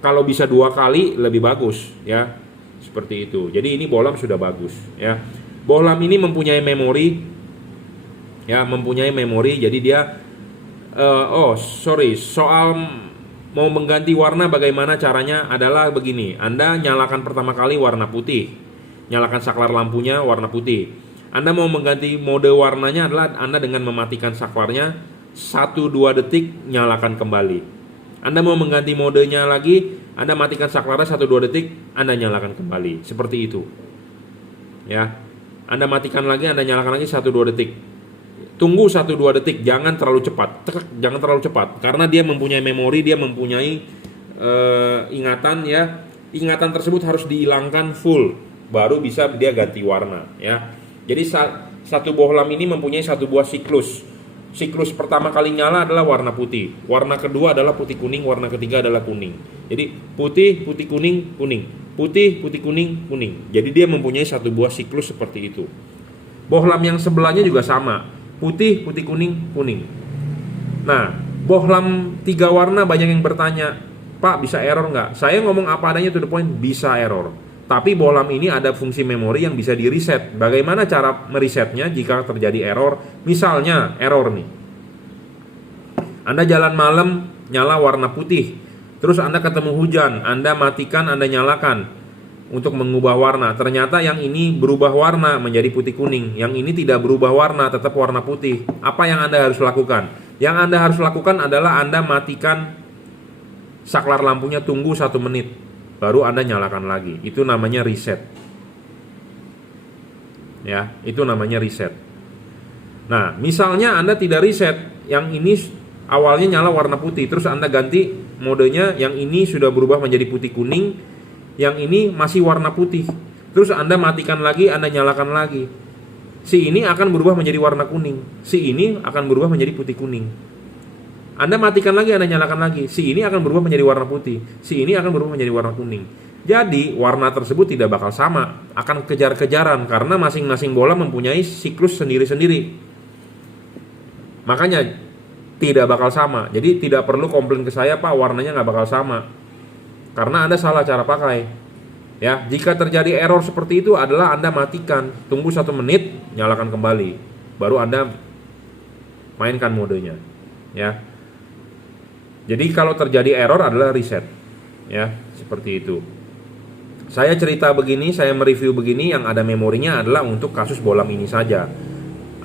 kalau bisa 2 kali lebih bagus ya, seperti itu. Jadi ini bohlam sudah bagus ya. Bohlam ini mempunyai memori ya, mempunyai memori. Jadi dia soal mau mengganti warna bagaimana caranya adalah begini. Anda nyalakan pertama kali warna putih, nyalakan saklar lampunya warna putih. Anda mau mengganti mode warnanya adalah Anda dengan mematikan saklarnya 1-2 detik, nyalakan kembali. Anda mau mengganti modenya lagi, Anda matikan saklarnya 1-2 detik, Anda nyalakan kembali. Seperti itu ya. Anda matikan lagi, Anda nyalakan lagi 1-2 detik. Tunggu 1-2 detik, jangan terlalu cepat. Jangan terlalu cepat, karena dia mempunyai memori, dia mempunyai ingatan ya. Ingatan tersebut harus dihilangkan full, baru bisa dia ganti warna ya. Jadi satu bohlam ini mempunyai 1 buah siklus. Siklus pertama kali nyala adalah warna putih, warna kedua adalah putih kuning, warna ketiga adalah kuning. Jadi putih, putih kuning, kuning, putih, putih kuning, kuning. Jadi dia mempunyai 1 buah siklus seperti itu. Bohlam yang sebelahnya juga sama, putih, putih kuning, kuning. Nah, bohlam 3 warna banyak yang bertanya, Pak bisa error nggak? Saya ngomong apa adanya to the point, bisa error. Tapi bohlam ini ada fungsi memori yang bisa di reset. Bagaimana cara meresetnya jika terjadi error? Misalnya error nih, Anda jalan malam nyala warna putih, terus Anda ketemu hujan, Anda matikan, Anda nyalakan untuk mengubah warna. Ternyata yang ini berubah warna menjadi putih kuning, yang ini tidak berubah warna, tetap warna putih. Apa yang Anda harus lakukan? Yang Anda harus lakukan adalah Anda matikan saklar lampunya, tunggu 1 menit, baru Anda nyalakan lagi. Itu namanya reset ya, itu namanya reset. Nah, misalnya Anda tidak reset, yang ini awalnya nyala warna putih, terus Anda ganti modenya, yang ini sudah berubah menjadi putih kuning, yang ini masih warna putih, terus Anda matikan lagi, Anda nyalakan lagi. Si ini akan berubah menjadi warna kuning, si ini akan berubah menjadi putih kuning. Anda matikan lagi, Anda nyalakan lagi, si ini akan berubah menjadi warna putih, si ini akan berubah menjadi warna kuning. Jadi warna tersebut tidak bakal sama, akan kejar-kejaran, karena masing-masing bola mempunyai siklus sendiri-sendiri. Makanya tidak bakal sama. Jadi tidak perlu komplain ke saya, Pak warnanya nggak bakal sama, karena Anda salah cara pakai ya. Jika terjadi error seperti itu adalah Anda matikan, tunggu 1 menit, nyalakan kembali, baru Anda mainkan modenya ya. Jadi kalau terjadi error adalah reset ya, seperti itu. Saya cerita begini, saya mereview begini, yang ada memorinya adalah untuk kasus bohlam ini saja.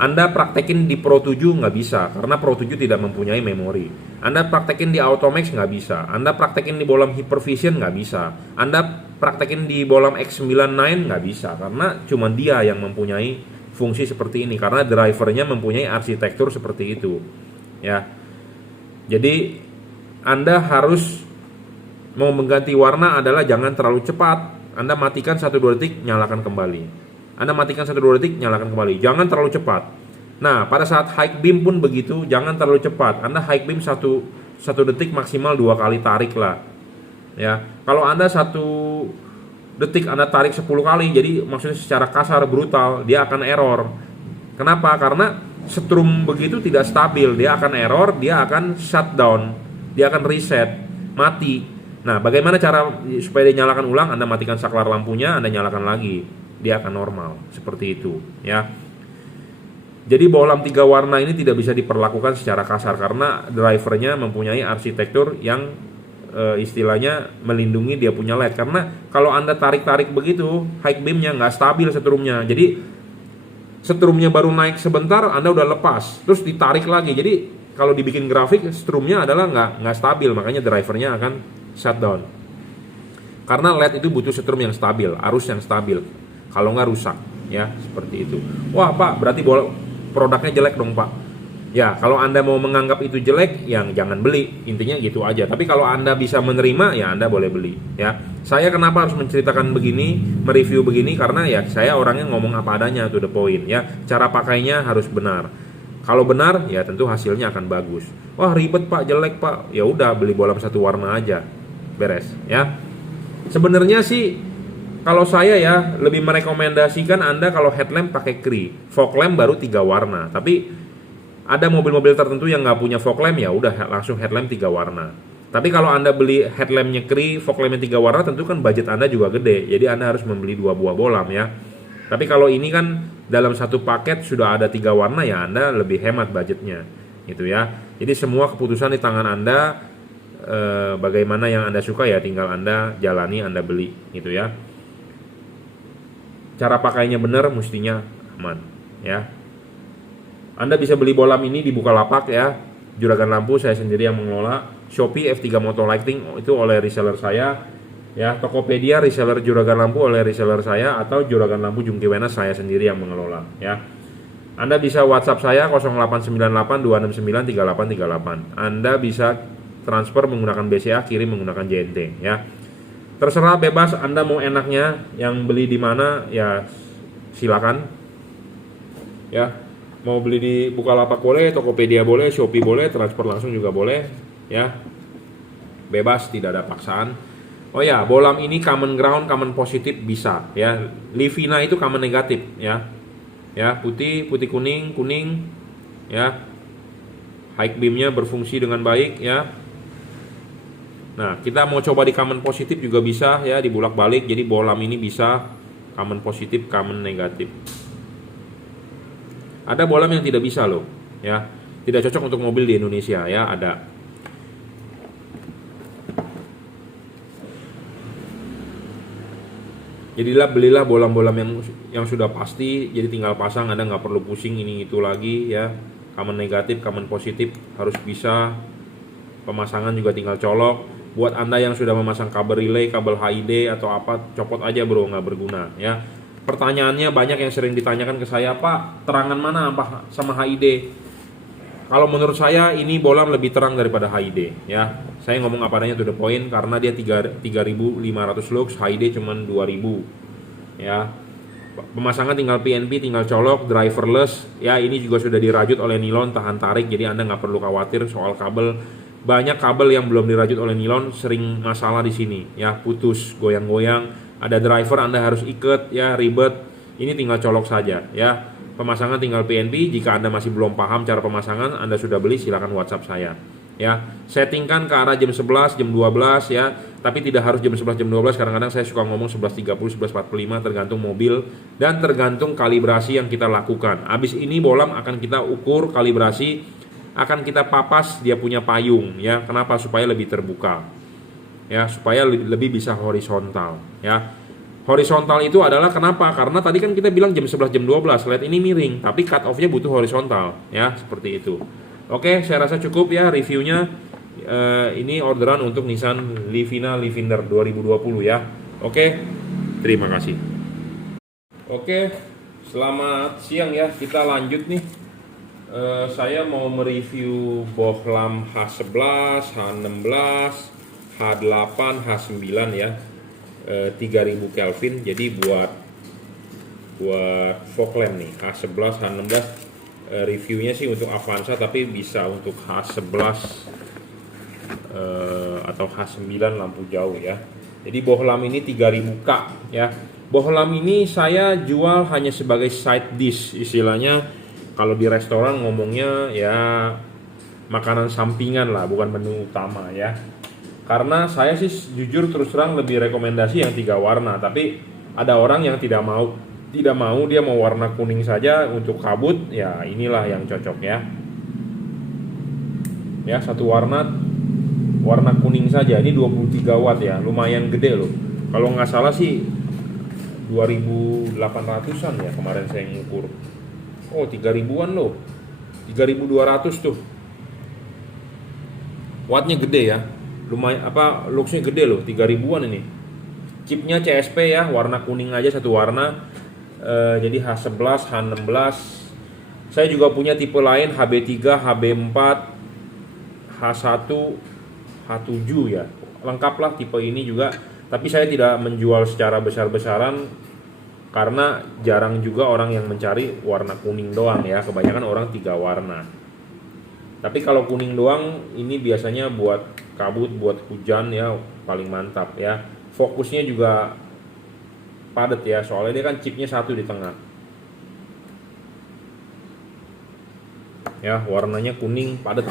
Anda praktekin di Pro 7 nggak bisa, karena Pro 7 tidak mempunyai memori. Anda praktekin di Automax nggak bisa. Anda praktekin di bohlam Hypervision nggak bisa. Anda praktekin di bohlam X99 nggak bisa, karena cuma dia yang mempunyai fungsi seperti ini, karena drivernya mempunyai arsitektur seperti itu ya. Jadi Anda harus mau mengganti warna adalah jangan terlalu cepat. Anda matikan 1-2 detik, nyalakan kembali. Anda matikan 1-2 detik, nyalakan kembali. Jangan terlalu cepat. Nah, pada saat high beam pun begitu, jangan terlalu cepat. Anda high beam 1 detik maksimal 2 kali tarik lah. Ya, kalau Anda 1 detik Anda tarik 10 kali, jadi maksudnya secara kasar, brutal, dia akan error. Kenapa? Karena setrum begitu tidak stabil, dia akan error, dia akan shutdown, dia akan reset, mati. Nah, bagaimana cara supaya dia nyalakan ulang? Anda matikan saklar lampunya, Anda nyalakan lagi, dia akan normal, seperti itu ya. Jadi bohlam 3 warna ini tidak bisa diperlakukan secara kasar, karena drivernya mempunyai arsitektur yang istilahnya melindungi dia punya LED. Karena kalau Anda tarik-tarik begitu, high beamnya nggak stabil setrumnya. Jadi setrumnya baru naik sebentar, Anda udah lepas, terus ditarik lagi. Jadi kalau dibikin grafik, strumnya adalah nggak stabil, makanya drivernya akan shutdown. Karena LED itu butuh setrum yang stabil, arus yang stabil, kalau nggak rusak ya, seperti itu. Wah Pak, berarti produknya jelek dong Pak. Ya, kalau Anda mau menganggap itu jelek, yang jangan beli, intinya gitu aja. Tapi kalau Anda bisa menerima, ya Anda boleh beli ya. Saya kenapa harus menceritakan begini, mereview begini, karena ya saya orangnya ngomong apa adanya, to the point ya. Cara pakainya harus benar. Kalau benar, ya tentu hasilnya akan bagus. Wah ribet pak, jelek pak, ya udah beli bohlam satu warna aja, beres ya. Sebenarnya sih kalau saya ya lebih merekomendasikan Anda kalau headlamp pakai Cree, fog lamp baru 3 warna. Tapi ada mobil-mobil tertentu yang nggak punya fog lamp, ya udah langsung headlamp 3 warna. Tapi kalau Anda beli headlampnya Cree, fog lampnya 3 warna, tentu kan budget Anda juga gede. Jadi Anda harus membeli 2 buah bohlam ya. Tapi kalau ini kan dalam satu paket sudah ada 3 warna, ya Anda lebih hemat budgetnya gitu ya. Jadi semua keputusan di tangan Anda, bagaimana yang Anda suka ya tinggal Anda jalani, Anda beli gitu ya. Cara pakainya benar, mestinya aman ya. Anda bisa beli bohlam ini di Bukalapak ya. Juragan Lampu saya sendiri yang mengelola. Shopee F3 Moto Lighting itu oleh reseller saya. Ya, Tokopedia reseller Juragan Lampu oleh reseller saya, atau Juragan Lampu Jungki Wenas saya sendiri yang mengelola ya. Anda bisa WhatsApp saya 0898 269 3838. Anda bisa transfer menggunakan BCA, kirim menggunakan JNT ya. Terserah, bebas Anda mau enaknya yang beli di mana ya silakan. Ya. Mau beli di Bukalapak boleh, Tokopedia boleh, Shopee boleh, transfer langsung juga boleh ya. Bebas, tidak ada paksaan. Oh ya, bohlam ini common ground, common positif bisa ya. Livina itu common negatif ya. Ya, putih, putih kuning, kuning ya. High beamnya berfungsi dengan baik ya. Nah, kita mau coba di common positif juga bisa ya, dibulak-balik. Jadi bohlam ini bisa common positif, common negatif. Ada bohlam yang tidak bisa loh ya. Tidak cocok untuk mobil di Indonesia ya, ada. Jadilah belilah bohlam-bohlam yang sudah pasti, jadi tinggal pasang, Anda nggak perlu pusing ini itu lagi ya. Common negatif, common positif harus bisa. Pemasangan juga tinggal colok. Buat Anda yang sudah memasang kabel relay, kabel HID atau apa, copot aja bro, nggak berguna ya. Pertanyaannya banyak yang sering ditanyakan ke saya, Pak, terangan mana apa sama HID? Kalau menurut saya ini bohlam lebih terang daripada HID ya. Saya ngomong apa adanya to the point karena dia 3500 lux, HID cuman 2000 ya. Pemasangan tinggal PNP, tinggal colok, driverless ya. Ini juga sudah dirajut oleh nilon tahan tarik, jadi Anda nggak perlu khawatir soal kabel. Banyak kabel yang belum dirajut oleh nilon sering masalah di sini ya, putus, goyang-goyang. Ada driver Anda harus ikat ya, ribet. Ini tinggal colok saja ya. Pemasangan tinggal PNP. Jika Anda masih belum paham cara pemasangan, Anda sudah beli, silakan WhatsApp saya ya. Settingkan ke arah jam 11, jam 12 ya. Tapi tidak harus jam 11, jam 12. Kadang-kadang saya suka ngomong 11.30, 11.45, tergantung mobil dan tergantung kalibrasi yang kita lakukan. Habis ini bohlam akan kita ukur kalibrasi, akan kita papas dia punya payung ya. Kenapa? Supaya lebih terbuka ya, supaya lebih bisa horizontal ya. Horizontal itu adalah kenapa? Karena tadi kan kita bilang jam 11, jam 12, LED ini miring, tapi cut off-nya butuh horizontal ya, seperti itu. Oke, saya rasa cukup ya reviewnya. Ini orderan untuk Nissan Livina Livender 2020 ya. Oke, terima kasih. Oke, selamat siang ya. Kita lanjut nih. Saya mau mereview bohlam H11, H16, H8, H9 ya. 3000 Kelvin. Jadi buat fog lamp nih H11, H16. Reviewnya sih untuk Avanza, tapi bisa untuk H11 atau H9 lampu jauh ya. Jadi bohlam ini 3000K ya. Bohlam ini saya jual hanya sebagai side dish, istilahnya kalau di restoran ngomongnya ya makanan sampingan lah, bukan menu utama ya. Karena saya sih jujur terus terang lebih rekomendasi yang 3 warna, tapi ada orang yang tidak mau, dia mau warna kuning saja untuk kabut, ya inilah yang cocok ya. Ya, satu warna kuning saja, ini 23 watt ya, lumayan gede loh. Kalau nggak salah sih 2800-an ya kemarin saya ngukur. Oh, 3000-an loh. 3200 tuh. Wattnya gede ya. Lumayan luxnya gede loh, 3000-an ini. Chipnya CSP ya, warna kuning aja satu warna. Jadi H11, H16. Saya juga punya tipe lain HB3, HB4, H1, H7 ya. Lengkap lah tipe ini juga. Tapi saya tidak menjual secara besar-besaran karena jarang juga orang yang mencari warna kuning doang ya, kebanyakan orang 3 warna. Tapi kalau kuning doang ini biasanya buat kabut, buat hujan ya paling mantap ya. Fokusnya juga padat ya, soalnya dia kan chipnya satu di tengah ya, warnanya kuning padat.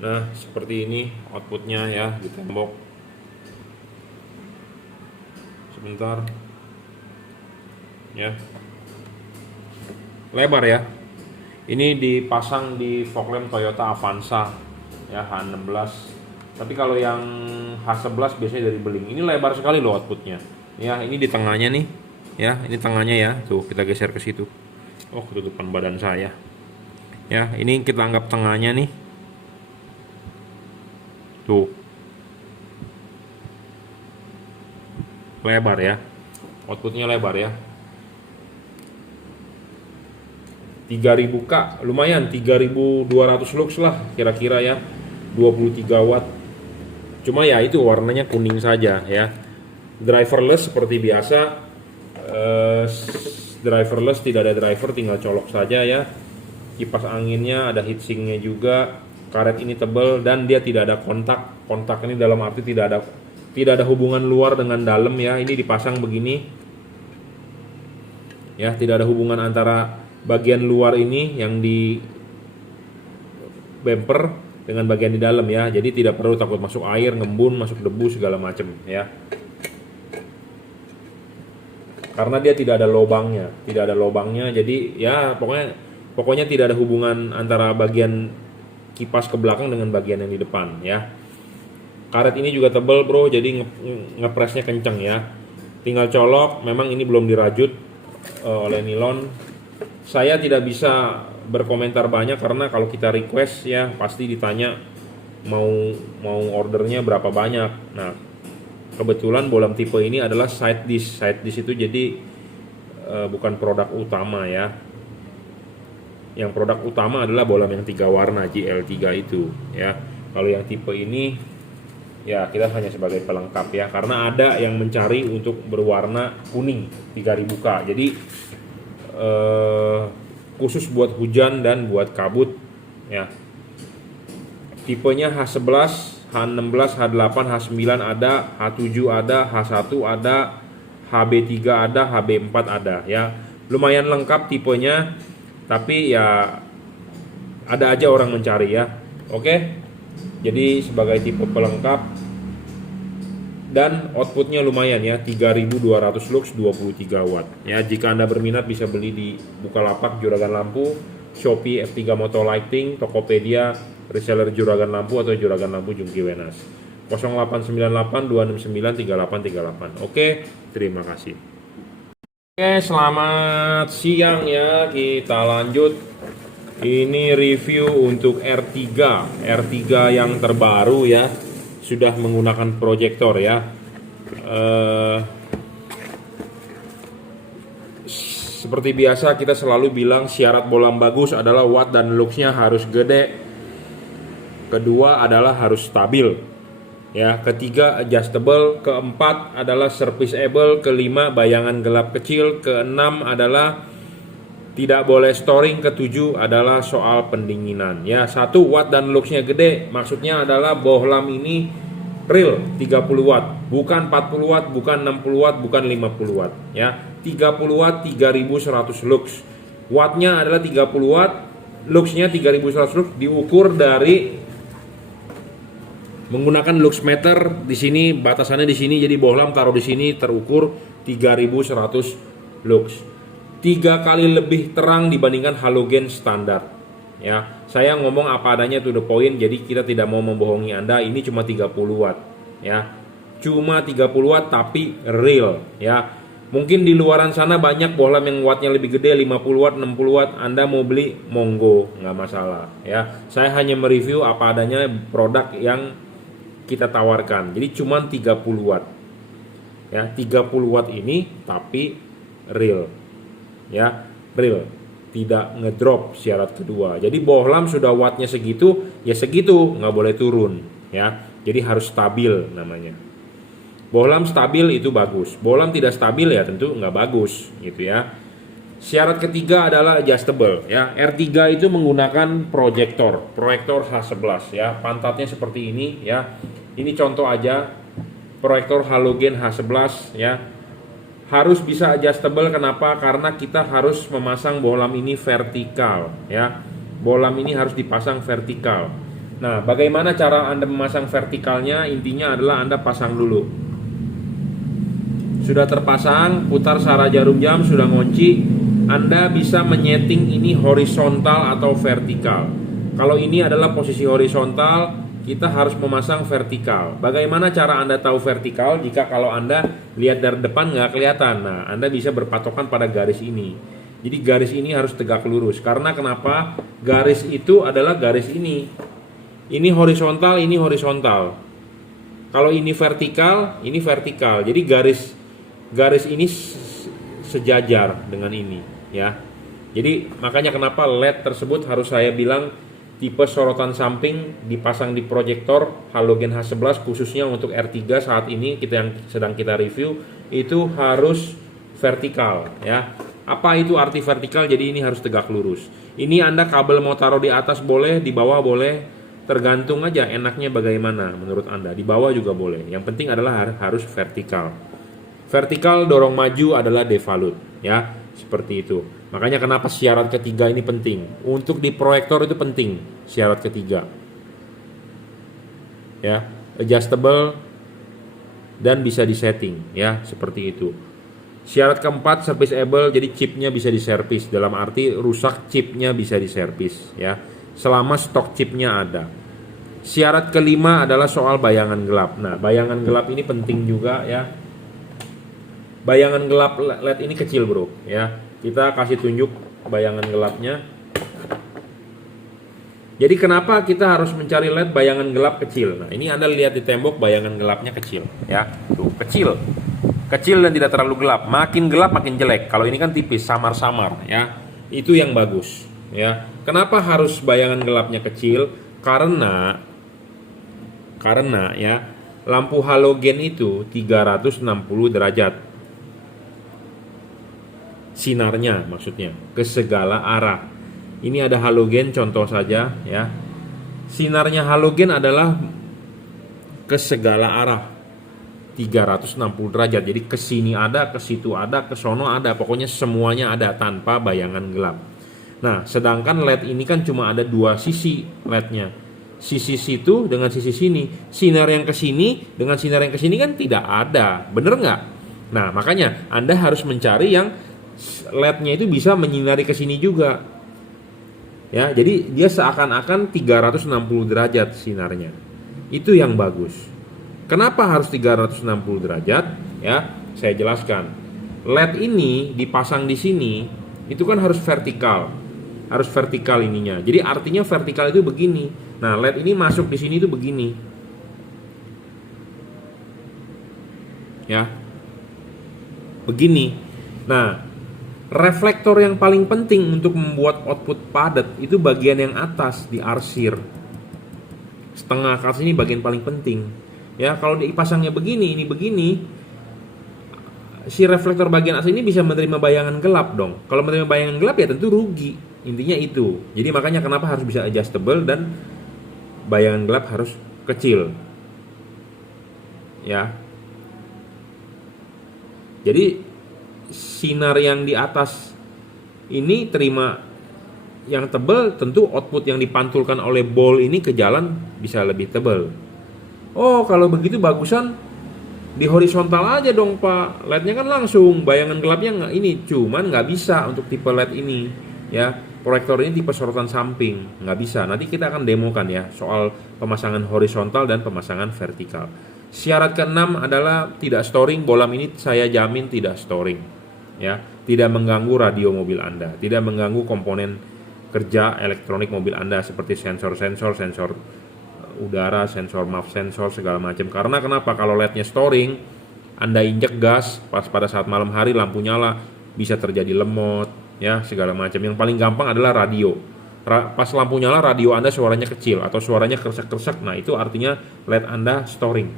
Nah seperti ini outputnya ya, di tembok. Sebentar ya, lebar ya. Ini dipasang di fog lamp Toyota Avanza ya, H16. Tapi kalau yang H11 biasanya dari beling. Ini lebar sekali loh outputnya. Ya, ini di tengahnya nih. Ya, ini tengahnya ya. Tuh, kita geser ke situ. Oh, ketutupan badan saya. Ya, ini kita anggap tengahnya nih. Tuh. Lebar ya. Outputnya lebar ya. 3000K, lumayan, 3200 lux lah kira-kira ya. 23 watt. Cuma ya itu warnanya kuning saja ya. Driverless seperti biasa. Driverless, tidak ada driver, tinggal colok saja ya. Kipas anginnya ada heatsinknya juga. Karet ini tebal dan dia tidak ada kontak. Kontak ini dalam arti tidak ada hubungan luar dengan dalam ya. Ini dipasang begini. Ya, tidak ada hubungan antara bagian luar ini yang di bumper dengan bagian di dalam ya. Jadi tidak perlu takut masuk air, ngembun, masuk debu segala macam ya. Karena dia tidak ada lubangnya, jadi ya pokoknya tidak ada hubungan antara bagian kipas ke belakang dengan bagian yang di depan ya. Karet ini juga tebal bro, jadi ngepresnya kenceng ya. Tinggal colok, memang ini belum dirajut oleh nilon. Saya tidak bisa berkomentar banyak karena kalau kita request ya pasti ditanya mau ordernya berapa banyak. Nah, kebetulan bohlam tipe ini adalah side dish. Side dish itu jadi bukan produk utama ya. Yang produk utama adalah bohlam yang 3 warna GL3 itu ya. Kalau yang tipe ini ya kita hanya sebagai pelengkap ya, karena ada yang mencari untuk berwarna kuning 3000K. Jadi khusus buat hujan dan buat kabut ya. Tipenya H11, H16, H8, H9 ada, H7 ada, H1 ada, HB3 ada, HB4 ada ya. Lumayan lengkap tipenya, tapi ya ada aja orang mencari ya. Oke. Jadi sebagai tipe pelengkap dan outputnya lumayan ya, 3200 lux 23 watt ya. Jika Anda berminat bisa beli di Bukalapak Juragan Lampu, Shopee F3 Moto Lighting, Tokopedia, reseller Juragan Lampu atau Juragan Lampu Jungki Wenas. 0898 269 3838. Oke, terima kasih. Oke, selamat siang ya. Kita lanjut. Ini review untuk R3 yang terbaru ya. Sudah menggunakan proyektor ya. Seperti biasa kita selalu bilang syarat bohlam bagus adalah watt dan luxnya harus gede. Kedua adalah harus stabil. Ya, ketiga adjustable, keempat adalah serviceable, kelima bayangan gelap kecil, keenam adalah tidak boleh storing, ketujuh adalah soal pendinginan. Ya, 1 watt dan luxnya gede, maksudnya adalah bohlam ini real 30 watt, bukan 40 watt, bukan 60 watt, bukan 50 watt. Ya, 30 watt 3100 lux. Wattnya adalah 30 watt, luxnya 3100 lux, diukur dari menggunakan lux meter. Di sini batasannya di sini, jadi bohlam taruh di sini terukur 3100 lux. 3 kali lebih terang dibandingkan halogen standar. Ya, saya ngomong apa adanya to the point, jadi kita tidak mau membohongi Anda. Ini cuma 30 watt. Ya, cuma 30 watt tapi real. Ya, mungkin di luaran sana banyak bohlam yang wattnya lebih gede, 50 watt, 60 watt. Anda mau beli, monggo, nggak masalah. Ya, saya hanya mereview apa adanya produk yang kita tawarkan. Jadi cuma 30 watt. Ya, 30 watt ini tapi real. Ya, real, tidak ngedrop syarat kedua. Jadi bohlam sudah wattnya segitu, ya segitu, nggak boleh turun ya. Jadi harus stabil namanya. Bohlam stabil itu bagus. Bohlam tidak stabil ya tentu nggak bagus gitu ya. Syarat ketiga adalah adjustable ya. R3 itu menggunakan proyektor H11 ya. Pantatnya seperti ini ya. Ini contoh aja proyektor halogen H11 ya. Harus bisa adjustable, kenapa? Karena kita harus memasang bohlam ini vertikal ya. Bohlam ini harus dipasang vertikal. Nah, bagaimana cara Anda memasang vertikalnya? Intinya adalah Anda pasang dulu. Sudah terpasang, putar searah jarum jam, sudah ngunci, Anda bisa menyeting ini horizontal atau vertikal. Kalau ini adalah posisi horizontal, kita harus memasang vertikal. Bagaimana cara Anda tahu vertikal? Jika kalau Anda lihat dari depan nggak kelihatan, nah Anda bisa berpatokan pada garis ini. Jadi garis ini harus tegak lurus. Karena kenapa? Garis itu adalah garis ini. Ini horizontal, ini horizontal. Kalau ini vertikal, ini vertikal. Jadi garis ini sejajar dengan ini ya. Jadi makanya kenapa LED tersebut harus saya bilang tipe sorotan samping dipasang di proyektor halogen H11 khususnya untuk R3 saat ini yang sedang kita review itu harus vertikal ya. Apa itu arti vertikal? Jadi ini harus tegak lurus. Ini Anda kabel mau taruh di atas boleh, di bawah boleh, tergantung aja enaknya bagaimana menurut Anda. Di bawah juga boleh. Yang penting adalah harus vertikal. Vertikal dorong maju adalah devalut ya, seperti itu. Makanya kenapa syarat ketiga ini penting. Untuk di proyektor itu penting syarat ketiga. Ya, adjustable dan bisa disetting ya, seperti itu. Syarat keempat serviceable, jadi chipnya bisa diservis, dalam arti rusak chipnya bisa diservis ya, selama stok chipnya ada. Syarat kelima adalah soal bayangan gelap. Nah, bayangan gelap ini penting juga ya. Bayangan gelap LED ini kecil bro ya. Kita kasih tunjuk bayangan gelapnya. Jadi kenapa kita harus mencari LED bayangan gelap kecil? Nah ini Anda lihat di tembok bayangan gelapnya kecil ya. Tuh kecil. Kecil dan tidak terlalu gelap. Makin gelap makin jelek. Kalau ini kan tipis, samar-samar ya. Itu yang bagus ya. Kenapa harus bayangan gelapnya kecil? Karena ya lampu halogen itu 360 derajat. Sinarnya maksudnya ke segala arah. Ini ada halogen contoh saja ya. Sinarnya halogen adalah ke segala arah 360 derajat. Jadi ke sini ada, ke situ ada, ke sono ada, pokoknya semuanya ada tanpa bayangan gelap. Nah, sedangkan LED ini kan cuma ada dua sisi LED-nya. Sisi situ dengan sisi sini. Sinar yang ke sini dengan sinar yang ke sini kan tidak ada. Bener nggak? Nah, makanya Anda harus mencari yang LED-nya itu bisa menyinari ke sini juga. Ya, jadi dia seakan-akan 360 derajat sinarnya. Itu yang bagus. Kenapa harus 360 derajat? Ya, saya jelaskan. LED ini dipasang di sini itu kan harus vertikal. Harus vertikal ininya. Jadi artinya vertikal itu begini. Nah, LED ini masuk di sini itu begini. Ya. Begini. Nah, reflektor yang paling penting untuk membuat output padat itu bagian yang atas di arsir. Setengah ke atas ini bagian paling penting. Ya, kalau dipasangnya begini, ini begini, si reflektor bagian atas ini bisa menerima bayangan gelap dong. Kalau menerima bayangan gelap ya tentu rugi. Intinya itu. Jadi makanya kenapa harus bisa adjustable dan bayangan gelap harus kecil. Ya. Jadi sinar yang di atas ini terima yang tebal, tentu output yang dipantulkan oleh ball ini ke jalan bisa lebih tebal. Oh, kalau begitu bagusan di horizontal aja dong Pak. LED-nya kan langsung, bayangan gelapnya nggak ini. Cuman nggak bisa untuk tipe LED ini ya. Proyektor ini tipe sorotan samping, nggak bisa. Nanti kita akan demokan ya soal pemasangan horizontal dan pemasangan vertikal. Syarat keenam adalah tidak storing. Bohlam ini saya jamin tidak storing ya, tidak mengganggu radio mobil Anda, tidak mengganggu komponen kerja elektronik mobil Anda seperti sensor udara, sensor MAF sensor segala macam. Karena kenapa? Kalau LED-nya storing, Anda injek gas pas pada saat malam hari lampu nyala, bisa terjadi lemot ya, segala macam. Yang paling gampang adalah radio. Pas lampu nyala radio Anda suaranya kecil atau suaranya kersek-kersek. Nah, itu artinya LED Anda storing.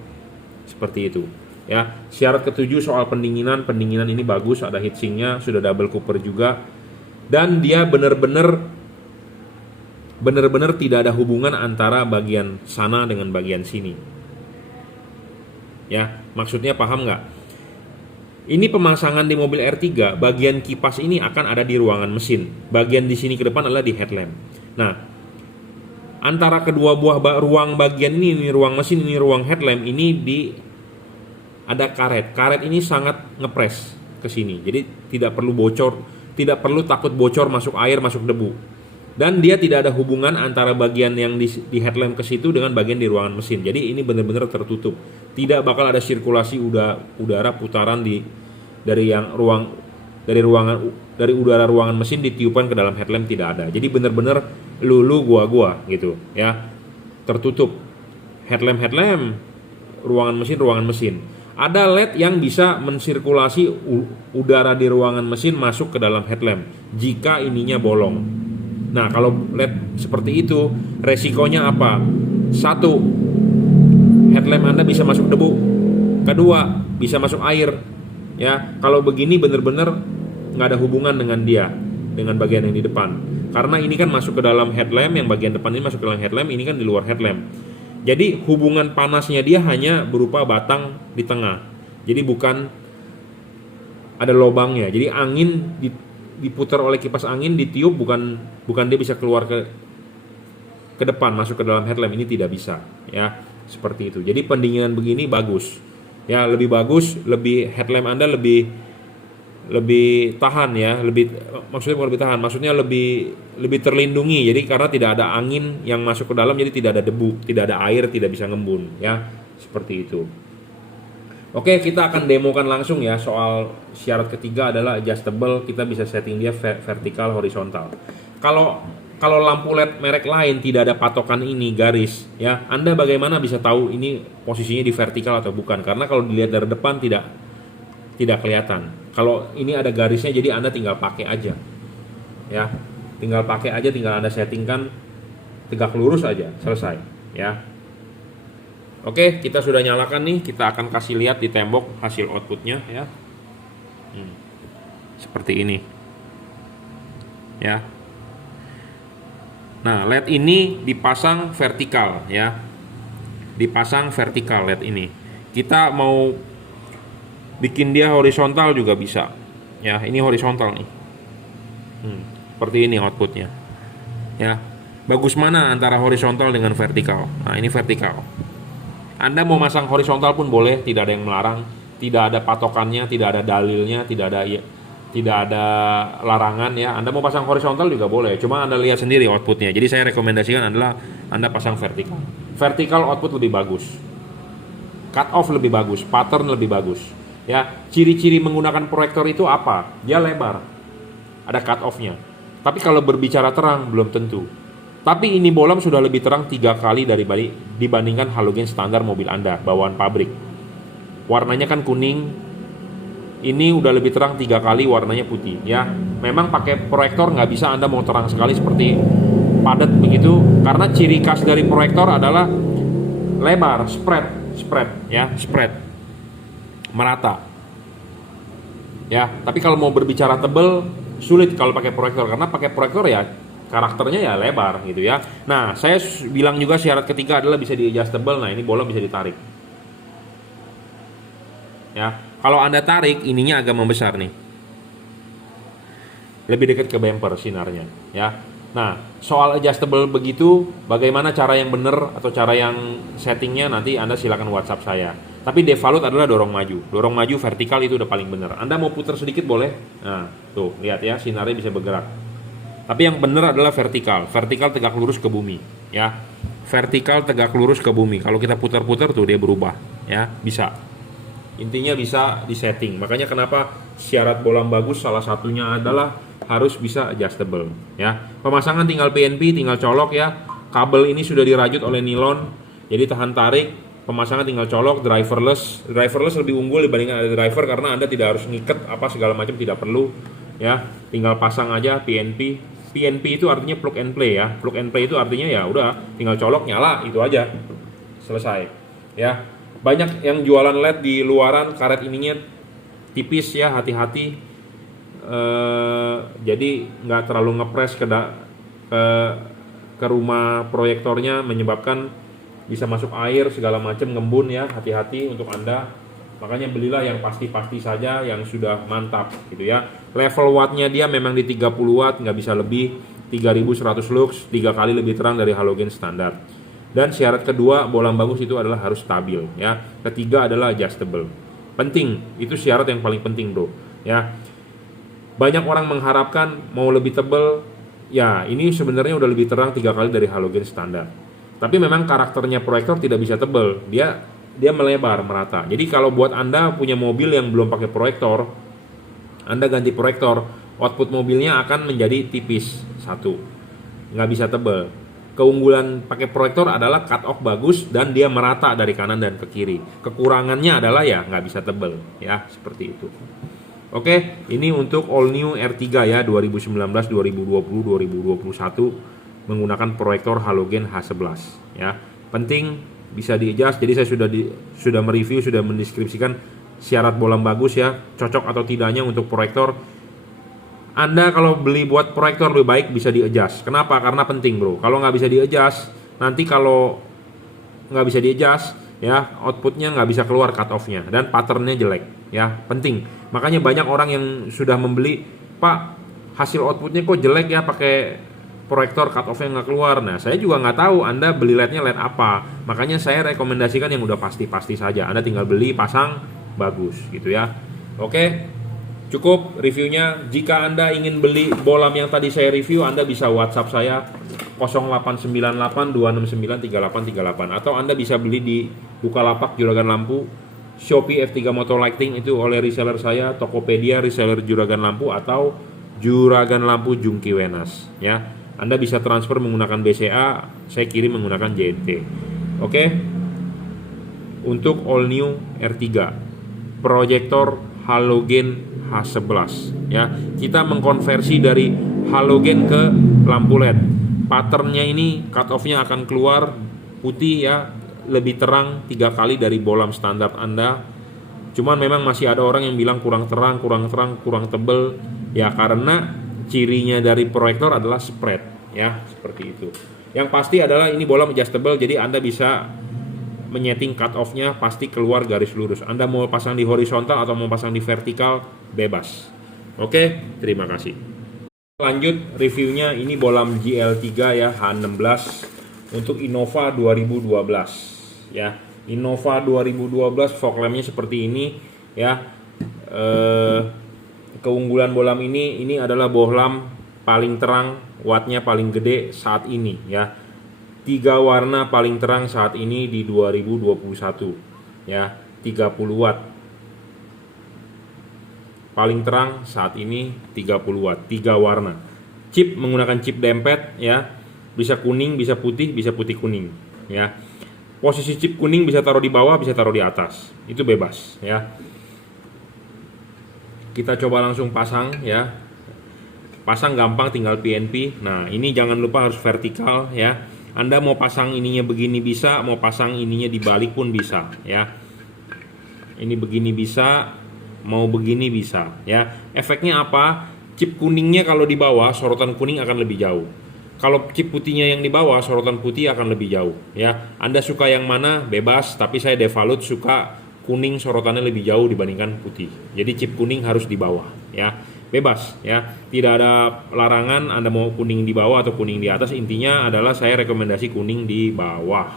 Seperti itu. ya. Syarat ketujuh soal pendinginan ini bagus, ada heatsinknya, sudah double cooper juga, dan dia benar-benar tidak ada hubungan antara bagian sana dengan bagian sini. Ya, maksudnya paham nggak? Ini pemasangan di mobil R3, bagian kipas ini akan ada di ruangan mesin. Bagian di sini ke depan adalah di headlamp. Nah, antara kedua buah ruang bagian ini ruang mesin, ini ruang headlamp, ini ada karet. Karet ini sangat ngepres ke sini. Jadi tidak perlu bocor, tidak perlu takut bocor, masuk air, masuk debu. Dan dia tidak ada hubungan antara bagian yang di headlamp ke situ dengan bagian di ruangan mesin. Jadi ini benar-benar tertutup. Tidak bakal ada sirkulasi udara putaran dari udara ruangan mesin ditiupkan ke dalam headlamp, tidak ada. Jadi benar-benar lulu gua gitu ya. Tertutup. Headlamp ruangan mesin. Ada LED yang bisa mensirkulasi udara di ruangan mesin masuk ke dalam headlamp jika ininya bolong. Nah, kalau LED seperti itu, resikonya apa? Satu, headlamp Anda bisa masuk debu. Kedua, bisa masuk air. Ya, kalau begini benar-benar nggak ada hubungan dengan bagian yang di depan. Karena ini kan masuk ke dalam headlamp, yang bagian depan ini masuk ke dalam headlamp, ini kan di luar headlamp. Jadi hubungan panasnya dia hanya berupa batang di tengah. Jadi bukan ada lubangnya. Jadi angin diputar oleh kipas angin, ditiup, bukan dia bisa keluar ke depan masuk ke dalam headlamp, ini tidak bisa ya, seperti itu. Jadi pendinginan begini bagus ya, lebih bagus, headlamp Anda lebih tahan ya, maksudnya lebih terlindungi. Jadi karena tidak ada angin yang masuk ke dalam, jadi tidak ada debu, tidak ada air, tidak bisa ngembun ya, seperti itu. Oke, kita akan demokan langsung ya. Soal syarat ketiga adalah adjustable, kita bisa setting dia vertikal, horizontal. Kalau lampu LED merek lain tidak ada patokan ini garis ya, Anda bagaimana bisa tahu ini posisinya di vertikal atau bukan? Karena kalau dilihat dari depan tidak kelihatan. Kalau ini ada garisnya, jadi Anda tinggal pakai aja ya, tinggal Anda settingkan tegak lurus aja, selesai ya. Oke, kita sudah nyalakan nih, kita akan kasih lihat di tembok hasil outputnya ya. Seperti ini ya. Nah, LED ini dipasang vertikal ya, LED ini. Kita mau bikin dia horizontal juga bisa ya. Ini horizontal nih, seperti ini outputnya ya. Bagus mana antara horizontal dengan vertikal? Nah, ini vertikal. Anda mau masang horizontal pun boleh, tidak ada yang melarang, tidak ada patokannya, tidak ada dalilnya, tidak ada larangan ya. Anda mau pasang horizontal juga boleh, cuma Anda lihat sendiri outputnya. Jadi saya rekomendasikan adalah Anda pasang vertikal. Vertikal output lebih bagus, cut off lebih bagus, pattern lebih bagus ya. Ciri-ciri menggunakan proyektor itu apa? Dia lebar, ada cut off-nya. Tapi kalau berbicara terang belum tentu. Tapi ini bolam sudah lebih terang 3 kali dibandingkan halogen standar mobil Anda bawaan pabrik. Warnanya kan kuning, ini udah lebih terang 3 kali, warnanya putih ya. Memang pakai proyektor nggak bisa Anda mau terang sekali seperti padat begitu, karena ciri khas dari proyektor adalah lebar, spread ya, merata ya. Tapi kalau mau berbicara tebel sulit kalau pakai proyektor, karena pakai proyektor ya karakternya ya lebar gitu ya. Nah, saya bilang juga syarat ketiga adalah bisa di adjustable. Nah, ini bola bisa ditarik ya. Kalau Anda tarik, ininya agak membesar nih, lebih dekat ke bumper sinarnya ya. Nah, soal adjustable begitu, bagaimana cara yang benar atau cara yang settingnya, nanti Anda silakan WhatsApp saya. Tapi default adalah dorong maju vertikal, itu udah paling benar. Anda mau putar sedikit boleh. Nah, tuh lihat ya, sinarnya bisa bergerak. Tapi yang benar adalah vertikal tegak lurus ke bumi ya. Vertikal tegak lurus ke bumi. Kalau kita putar-putar tuh dia berubah ya, bisa. Intinya bisa disetting. Makanya kenapa syarat bolam bagus salah satunya adalah harus bisa adjustable ya. Pemasangan tinggal PNP, tinggal colok ya. Kabel ini sudah dirajut oleh nilon, jadi tahan tarik. Pemasangan tinggal colok, driverless lebih unggul dibandingkan ada driver, karena Anda tidak harus ngiket apa segala macam, tidak perlu ya. Tinggal pasang aja PNP itu artinya plug and play ya. Plug and play itu artinya ya udah tinggal colok, nyala, itu aja, selesai ya. Banyak yang jualan LED di luaran, karet ininya tipis ya, hati-hati. Jadi nggak terlalu ngepres ke ke rumah proyektornya, menyebabkan bisa masuk air segala macam, ngembun ya, hati-hati untuk Anda. Makanya belilah yang pasti-pasti saja, yang sudah mantap gitu ya. Level wattnya dia memang di 30 watt, nggak bisa lebih, 3100 lux, 3 kali lebih terang dari halogen standar. Dan syarat kedua bohlam bagus itu adalah harus stabil ya. Ketiga adalah adjustable. Penting, itu syarat yang paling penting bro ya. Banyak orang mengharapkan mau lebih tebal, ya ini sebenarnya udah lebih terang 3 kali dari halogen standar. Tapi memang karakternya proyektor tidak bisa tebal, dia melebar merata. Jadi kalau buat Anda punya mobil yang belum pakai proyektor, Anda ganti proyektor, output mobilnya akan menjadi tipis, satu, nggak bisa tebal. Keunggulan pakai proyektor adalah cut off bagus dan dia merata dari kanan dan ke kiri. Kekurangannya adalah ya nggak bisa tebal, ya seperti itu. Oke, ini untuk all new R3 ya 2019, 2020, 2021 menggunakan proyektor halogen H11 ya. Penting bisa di-adjust. Jadi saya sudah mereview, sudah mendeskripsikan syarat bohlam bagus ya, cocok atau tidaknya untuk proyektor. Anda kalau beli buat proyektor lebih baik bisa di-adjust. Kenapa? Karena penting bro. Kalau nggak bisa di-adjust, nanti kalau nggak bisa di-adjust ya, outputnya nggak bisa keluar cut off-nya dan patternnya jelek ya. Penting. Makanya banyak orang yang sudah membeli, Pak hasil outputnya kok jelek ya pakai proyektor, cut off-nya nggak keluar. Nah saya juga nggak tahu Anda beli LED-nya LED apa. Makanya saya rekomendasikan yang udah pasti-pasti saja. Anda tinggal beli, pasang, bagus gitu ya. Oke, cukup reviewnya. Jika Anda ingin beli bohlam yang tadi saya review, Anda bisa WhatsApp saya 089826938838, atau Anda bisa beli di Bukalapak Juragan Lampu, Shopee F3 Motor Lighting itu oleh reseller saya, Tokopedia reseller Juragan Lampu, atau Juragan Lampu Jungki Wenas ya. Anda bisa transfer menggunakan BCA, saya kirim menggunakan JNT. Oke. Untuk all new R3 proyektor halogen H11 ya. Kita mengkonversi dari halogen ke lampu LED. Patternnya ini cut off-nya akan keluar putih ya, lebih terang 3 kali dari bohlam standar Anda. Cuman memang masih ada orang yang bilang kurang terang, kurang tebel ya, karena cirinya dari proyektor adalah spread ya, seperti itu. Yang pasti adalah ini bohlam adjustable, jadi Anda bisa menyeting cut off-nya pasti keluar garis lurus. Anda mau pasang di horizontal atau mau pasang di vertikal, bebas. Oke, terima kasih. Lanjut reviewnya, ini bohlam GL3 ya, H16 untuk Innova 2012 ya. Innova 2012 fog lamp-nya seperti ini ya. Keunggulan bohlam ini adalah bohlam paling terang, wattnya paling gede saat ini ya. 3 warna paling terang saat ini di 2021 ya, 30 watt. Paling terang saat ini 30 watt, 3 warna. Chip menggunakan chip dempet ya. Bisa kuning, bisa putih kuning ya. Posisi chip kuning bisa taruh di bawah, bisa taruh di atas. Itu bebas ya. Kita coba langsung pasang ya. Pasang gampang, tinggal PNP. Nah ini jangan lupa harus vertikal ya. Anda mau pasang ininya begini bisa, mau pasang ininya dibalik pun bisa ya. Ini begini bisa, mau begini bisa ya. Efeknya apa? Chip kuningnya kalau di bawah, sorotan kuning akan lebih jauh. Kalau chip putihnya yang di bawah, sorotan putih akan lebih jauh ya. Anda suka yang mana bebas, tapi saya default suka kuning, sorotannya lebih jauh dibandingkan putih. Jadi chip kuning harus di bawah ya. Bebas ya. Tidak ada larangan Anda mau kuning di bawah atau kuning di atas. Intinya adalah saya rekomendasi kuning di bawah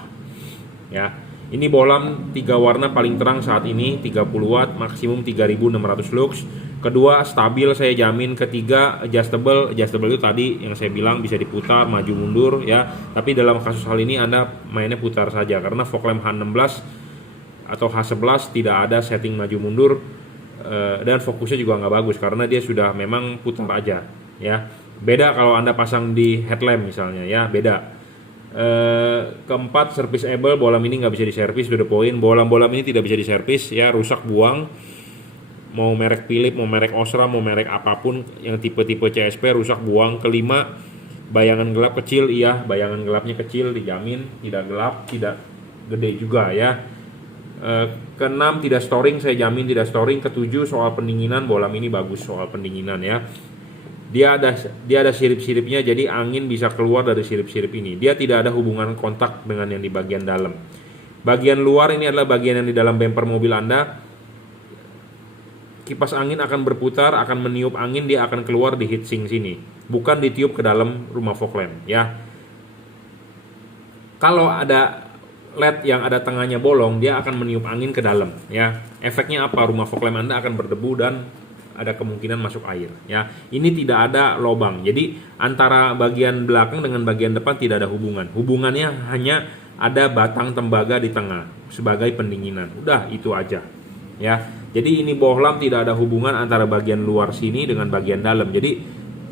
ya. Ini bohlam 3 warna paling terang saat ini, 30 watt, maksimum 3600 lux. Kedua stabil saya jamin. Ketiga adjustable itu tadi yang saya bilang bisa diputar maju mundur ya. Tapi dalam kasus hal ini Anda mainnya putar saja, karena fog lamp H16 atau H11 tidak ada setting maju mundur, dan fokusnya juga nggak bagus karena dia sudah memang putar aja ya. Beda kalau Anda pasang di headlamp misalnya ya, beda. Keempat, serviceable, bohlam ini nggak bisa diservis, to the point. Bohlam ini tidak bisa diservis ya, rusak buang. Mau merek Philips, mau merek Osram, mau merek apapun yang tipe-tipe CSP rusak buang. Kelima, bayangan gelap kecil, iya bayangan gelapnya kecil dijamin, tidak gelap, tidak gede juga ya. Keenam tidak storing, saya jamin tidak storing. Ketujuh soal pendinginan, bohlam ini bagus soal pendinginan ya. Dia ada sirip-siripnya, jadi angin bisa keluar dari sirip-sirip ini. Dia tidak ada hubungan kontak dengan yang di bagian dalam. Bagian luar ini adalah bagian yang di dalam bumper mobil Anda. Kipas angin akan berputar, akan meniup angin, dia akan keluar di heatsink sini, bukan ditiup ke dalam rumah fog lamp ya. Kalau ada LED yang ada tengahnya bolong, dia akan meniup angin ke dalam ya. Efeknya apa? Rumah fog lamp Anda akan berdebu dan ada kemungkinan masuk air ya. Ini tidak ada lubang. Jadi antara bagian belakang dengan bagian depan tidak ada hubungan. Hubungannya hanya ada batang tembaga di tengah sebagai pendinginan. Udah itu aja ya. Jadi ini bohlam tidak ada hubungan antara bagian luar sini dengan bagian dalam. Jadi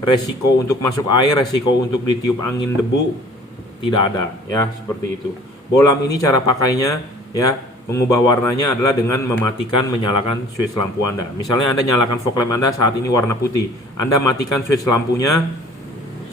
resiko untuk masuk air, resiko untuk ditiup angin debu tidak ada ya, seperti itu. Bohlam ini cara pakainya ya, mengubah warnanya adalah dengan mematikan menyalakan switch lampu Anda. Misalnya Anda nyalakan fog lamp Anda saat ini warna putih. Anda matikan switch lampunya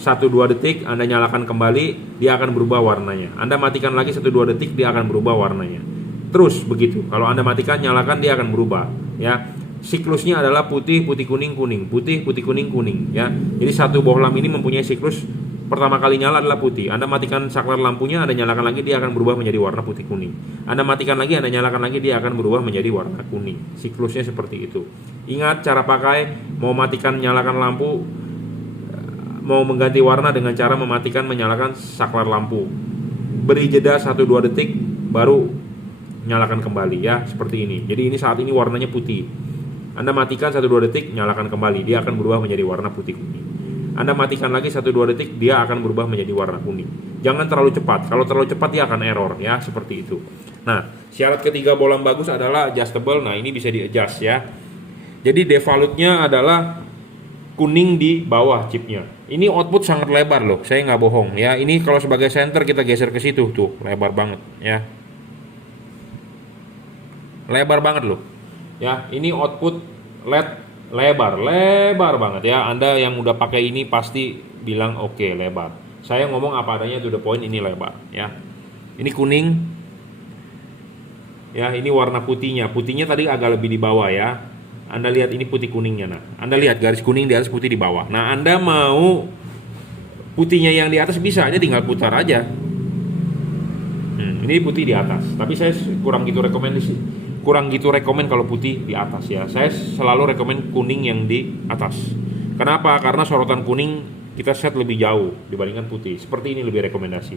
1-2 detik, Anda nyalakan kembali, dia akan berubah warnanya. Anda matikan lagi 1-2 detik, dia akan berubah warnanya. Terus begitu. Kalau Anda matikan, nyalakan, dia akan berubah ya. Siklusnya adalah putih, putih kuning, kuning, putih, putih kuning, kuning ya. Jadi satu bohlam ini mempunyai siklus. Pertama kali nyala adalah putih. Anda matikan saklar lampunya, Anda nyalakan lagi, dia akan berubah menjadi warna putih kuning. Anda matikan lagi, Anda nyalakan lagi, dia akan berubah menjadi warna kuning. Siklusnya seperti itu. Ingat cara pakai, mau matikan nyalakan lampu, mau mengganti warna dengan cara mematikan menyalakan saklar lampu. Beri jeda 1-2 detik baru nyalakan kembali ya, seperti ini. Jadi ini saat ini warnanya putih. Anda matikan 1-2 detik, nyalakan kembali, dia akan berubah menjadi warna putih kuning. Anda matikan lagi 1-2 detik, dia akan berubah menjadi warna kuning. Jangan terlalu cepat. Kalau terlalu cepat dia akan error ya, seperti itu. Nah, syarat ketiga bohlam bagus adalah adjustable. Nah, ini bisa di-adjust ya. Jadi defaultnya adalah kuning di bawah chipnya. Ini output sangat lebar loh, saya nggak bohong ya. Ini kalau sebagai center kita geser ke situ tuh, lebar banget ya. Lebar banget loh. Ya, ini output LED lebar banget ya. Anda yang udah pakai ini pasti bilang oke, lebar. Saya ngomong apa adanya, to the point, ini lebar ya. Ini kuning ya, ini warna putihnya. Putihnya tadi agak lebih di bawah ya. Anda lihat ini putih kuningnya. Nah, Anda lihat garis kuning di atas, putih di bawah. Nah, Anda mau putihnya yang di atas, bisa aja tinggal putar aja. Ini putih di atas. Tapi saya kurang gitu rekomend kalau putih di atas ya. Saya selalu rekomend kuning yang di atas. Kenapa? Karena sorotan kuning kita set lebih jauh dibandingkan putih. Seperti ini lebih rekomendasi.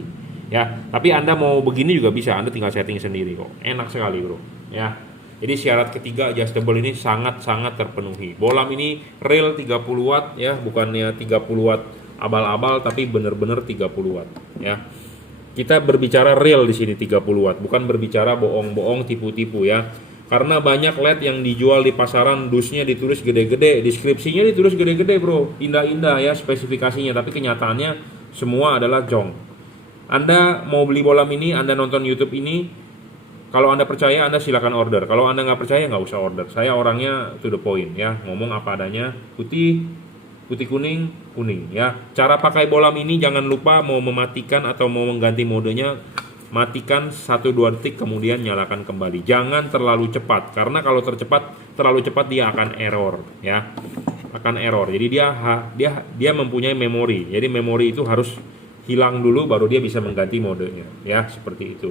Ya, tapi Anda mau begini juga bisa. Anda tinggal setting sendiri kok. Enak sekali, Bro. Ya. Jadi syarat ketiga adjustable ini sangat-sangat terpenuhi. Bohlam ini real 30 watt ya, bukannya 30 watt abal-abal, tapi benar-benar 30 watt ya. Kita berbicara real di sini 30 watt, bukan berbicara bohong-bohong, tipu-tipu ya. Karena banyak LED yang dijual di pasaran, dusnya ditulis gede-gede, deskripsinya ditulis gede-gede, Bro. Indah-indah ya spesifikasinya, tapi kenyataannya semua adalah jong. Anda mau beli bohlam ini, Anda nonton YouTube ini, kalau Anda percaya, Anda silakan order. Kalau Anda nggak percaya, nggak usah order. Saya orangnya to the point ya, ngomong apa adanya. Putih, putih kuning, kuning ya. Cara pakai bohlam ini jangan lupa mau mematikan atau mau mengganti modenya, matikan 1-2 detik kemudian nyalakan kembali. Jangan terlalu cepat, karena kalau terlalu cepat dia akan error ya. Akan error. Jadi dia mempunyai memori. Jadi memori itu harus hilang dulu baru dia bisa mengganti modenya ya, seperti itu.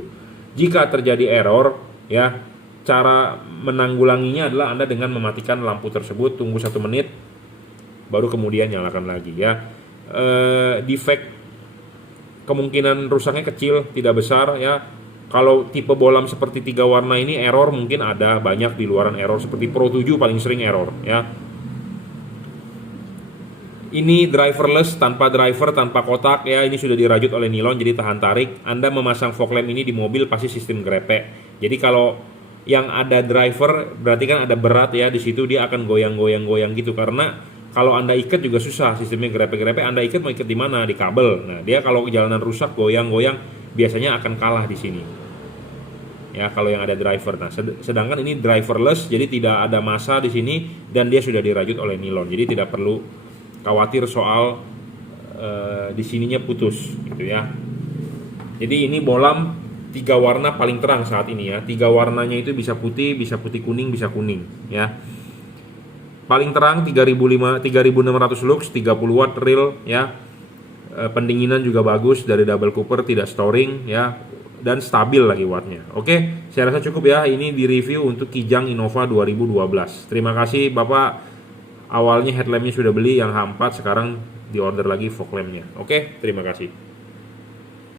Jika terjadi error ya, cara menanggulanginya adalah Anda dengan mematikan lampu tersebut, tunggu 1 menit baru kemudian nyalakan lagi ya. Defect kemungkinan rusaknya kecil, tidak besar ya. Kalau tipe bohlam seperti 3 warna ini error mungkin ada banyak di luaran error, seperti Pro 7 paling sering error ya. Ini driverless, tanpa driver, tanpa kotak ya. Ini sudah dirajut oleh nilon jadi tahan tarik. Anda memasang fog lamp ini di mobil pasti sistem grepe. Jadi kalau yang ada driver berarti kan ada berat ya di situ, dia akan goyang-goyang gitu. Karena kalau Anda ikat juga susah, sistemnya grepe-grepe. Anda ikat mau ikat di mana? Di kabel. Nah, dia kalau jalanan rusak goyang-goyang biasanya akan kalah di sini. Ya, kalau yang ada driver. Nah, sedangkan ini driverless, jadi tidak ada massa di sini dan dia sudah dirajut oleh nilon. Jadi tidak perlu khawatir soal di sininya putus gitu ya. Jadi ini bohlam 3 warna paling terang saat ini ya. 3 warnanya itu bisa putih kuning, bisa kuning ya. Paling terang 3600 lux, 30 watt real ya. Pendinginan juga bagus dari double cooper, tidak storing ya, dan stabil lagi wattnya. Oke, saya rasa cukup ya. Ini di review untuk Kijang Innova 2012. Terima kasih Bapak. Awalnya headlampnya sudah beli yang H4, sekarang di order lagi fog lampnya. Oke, terima kasih.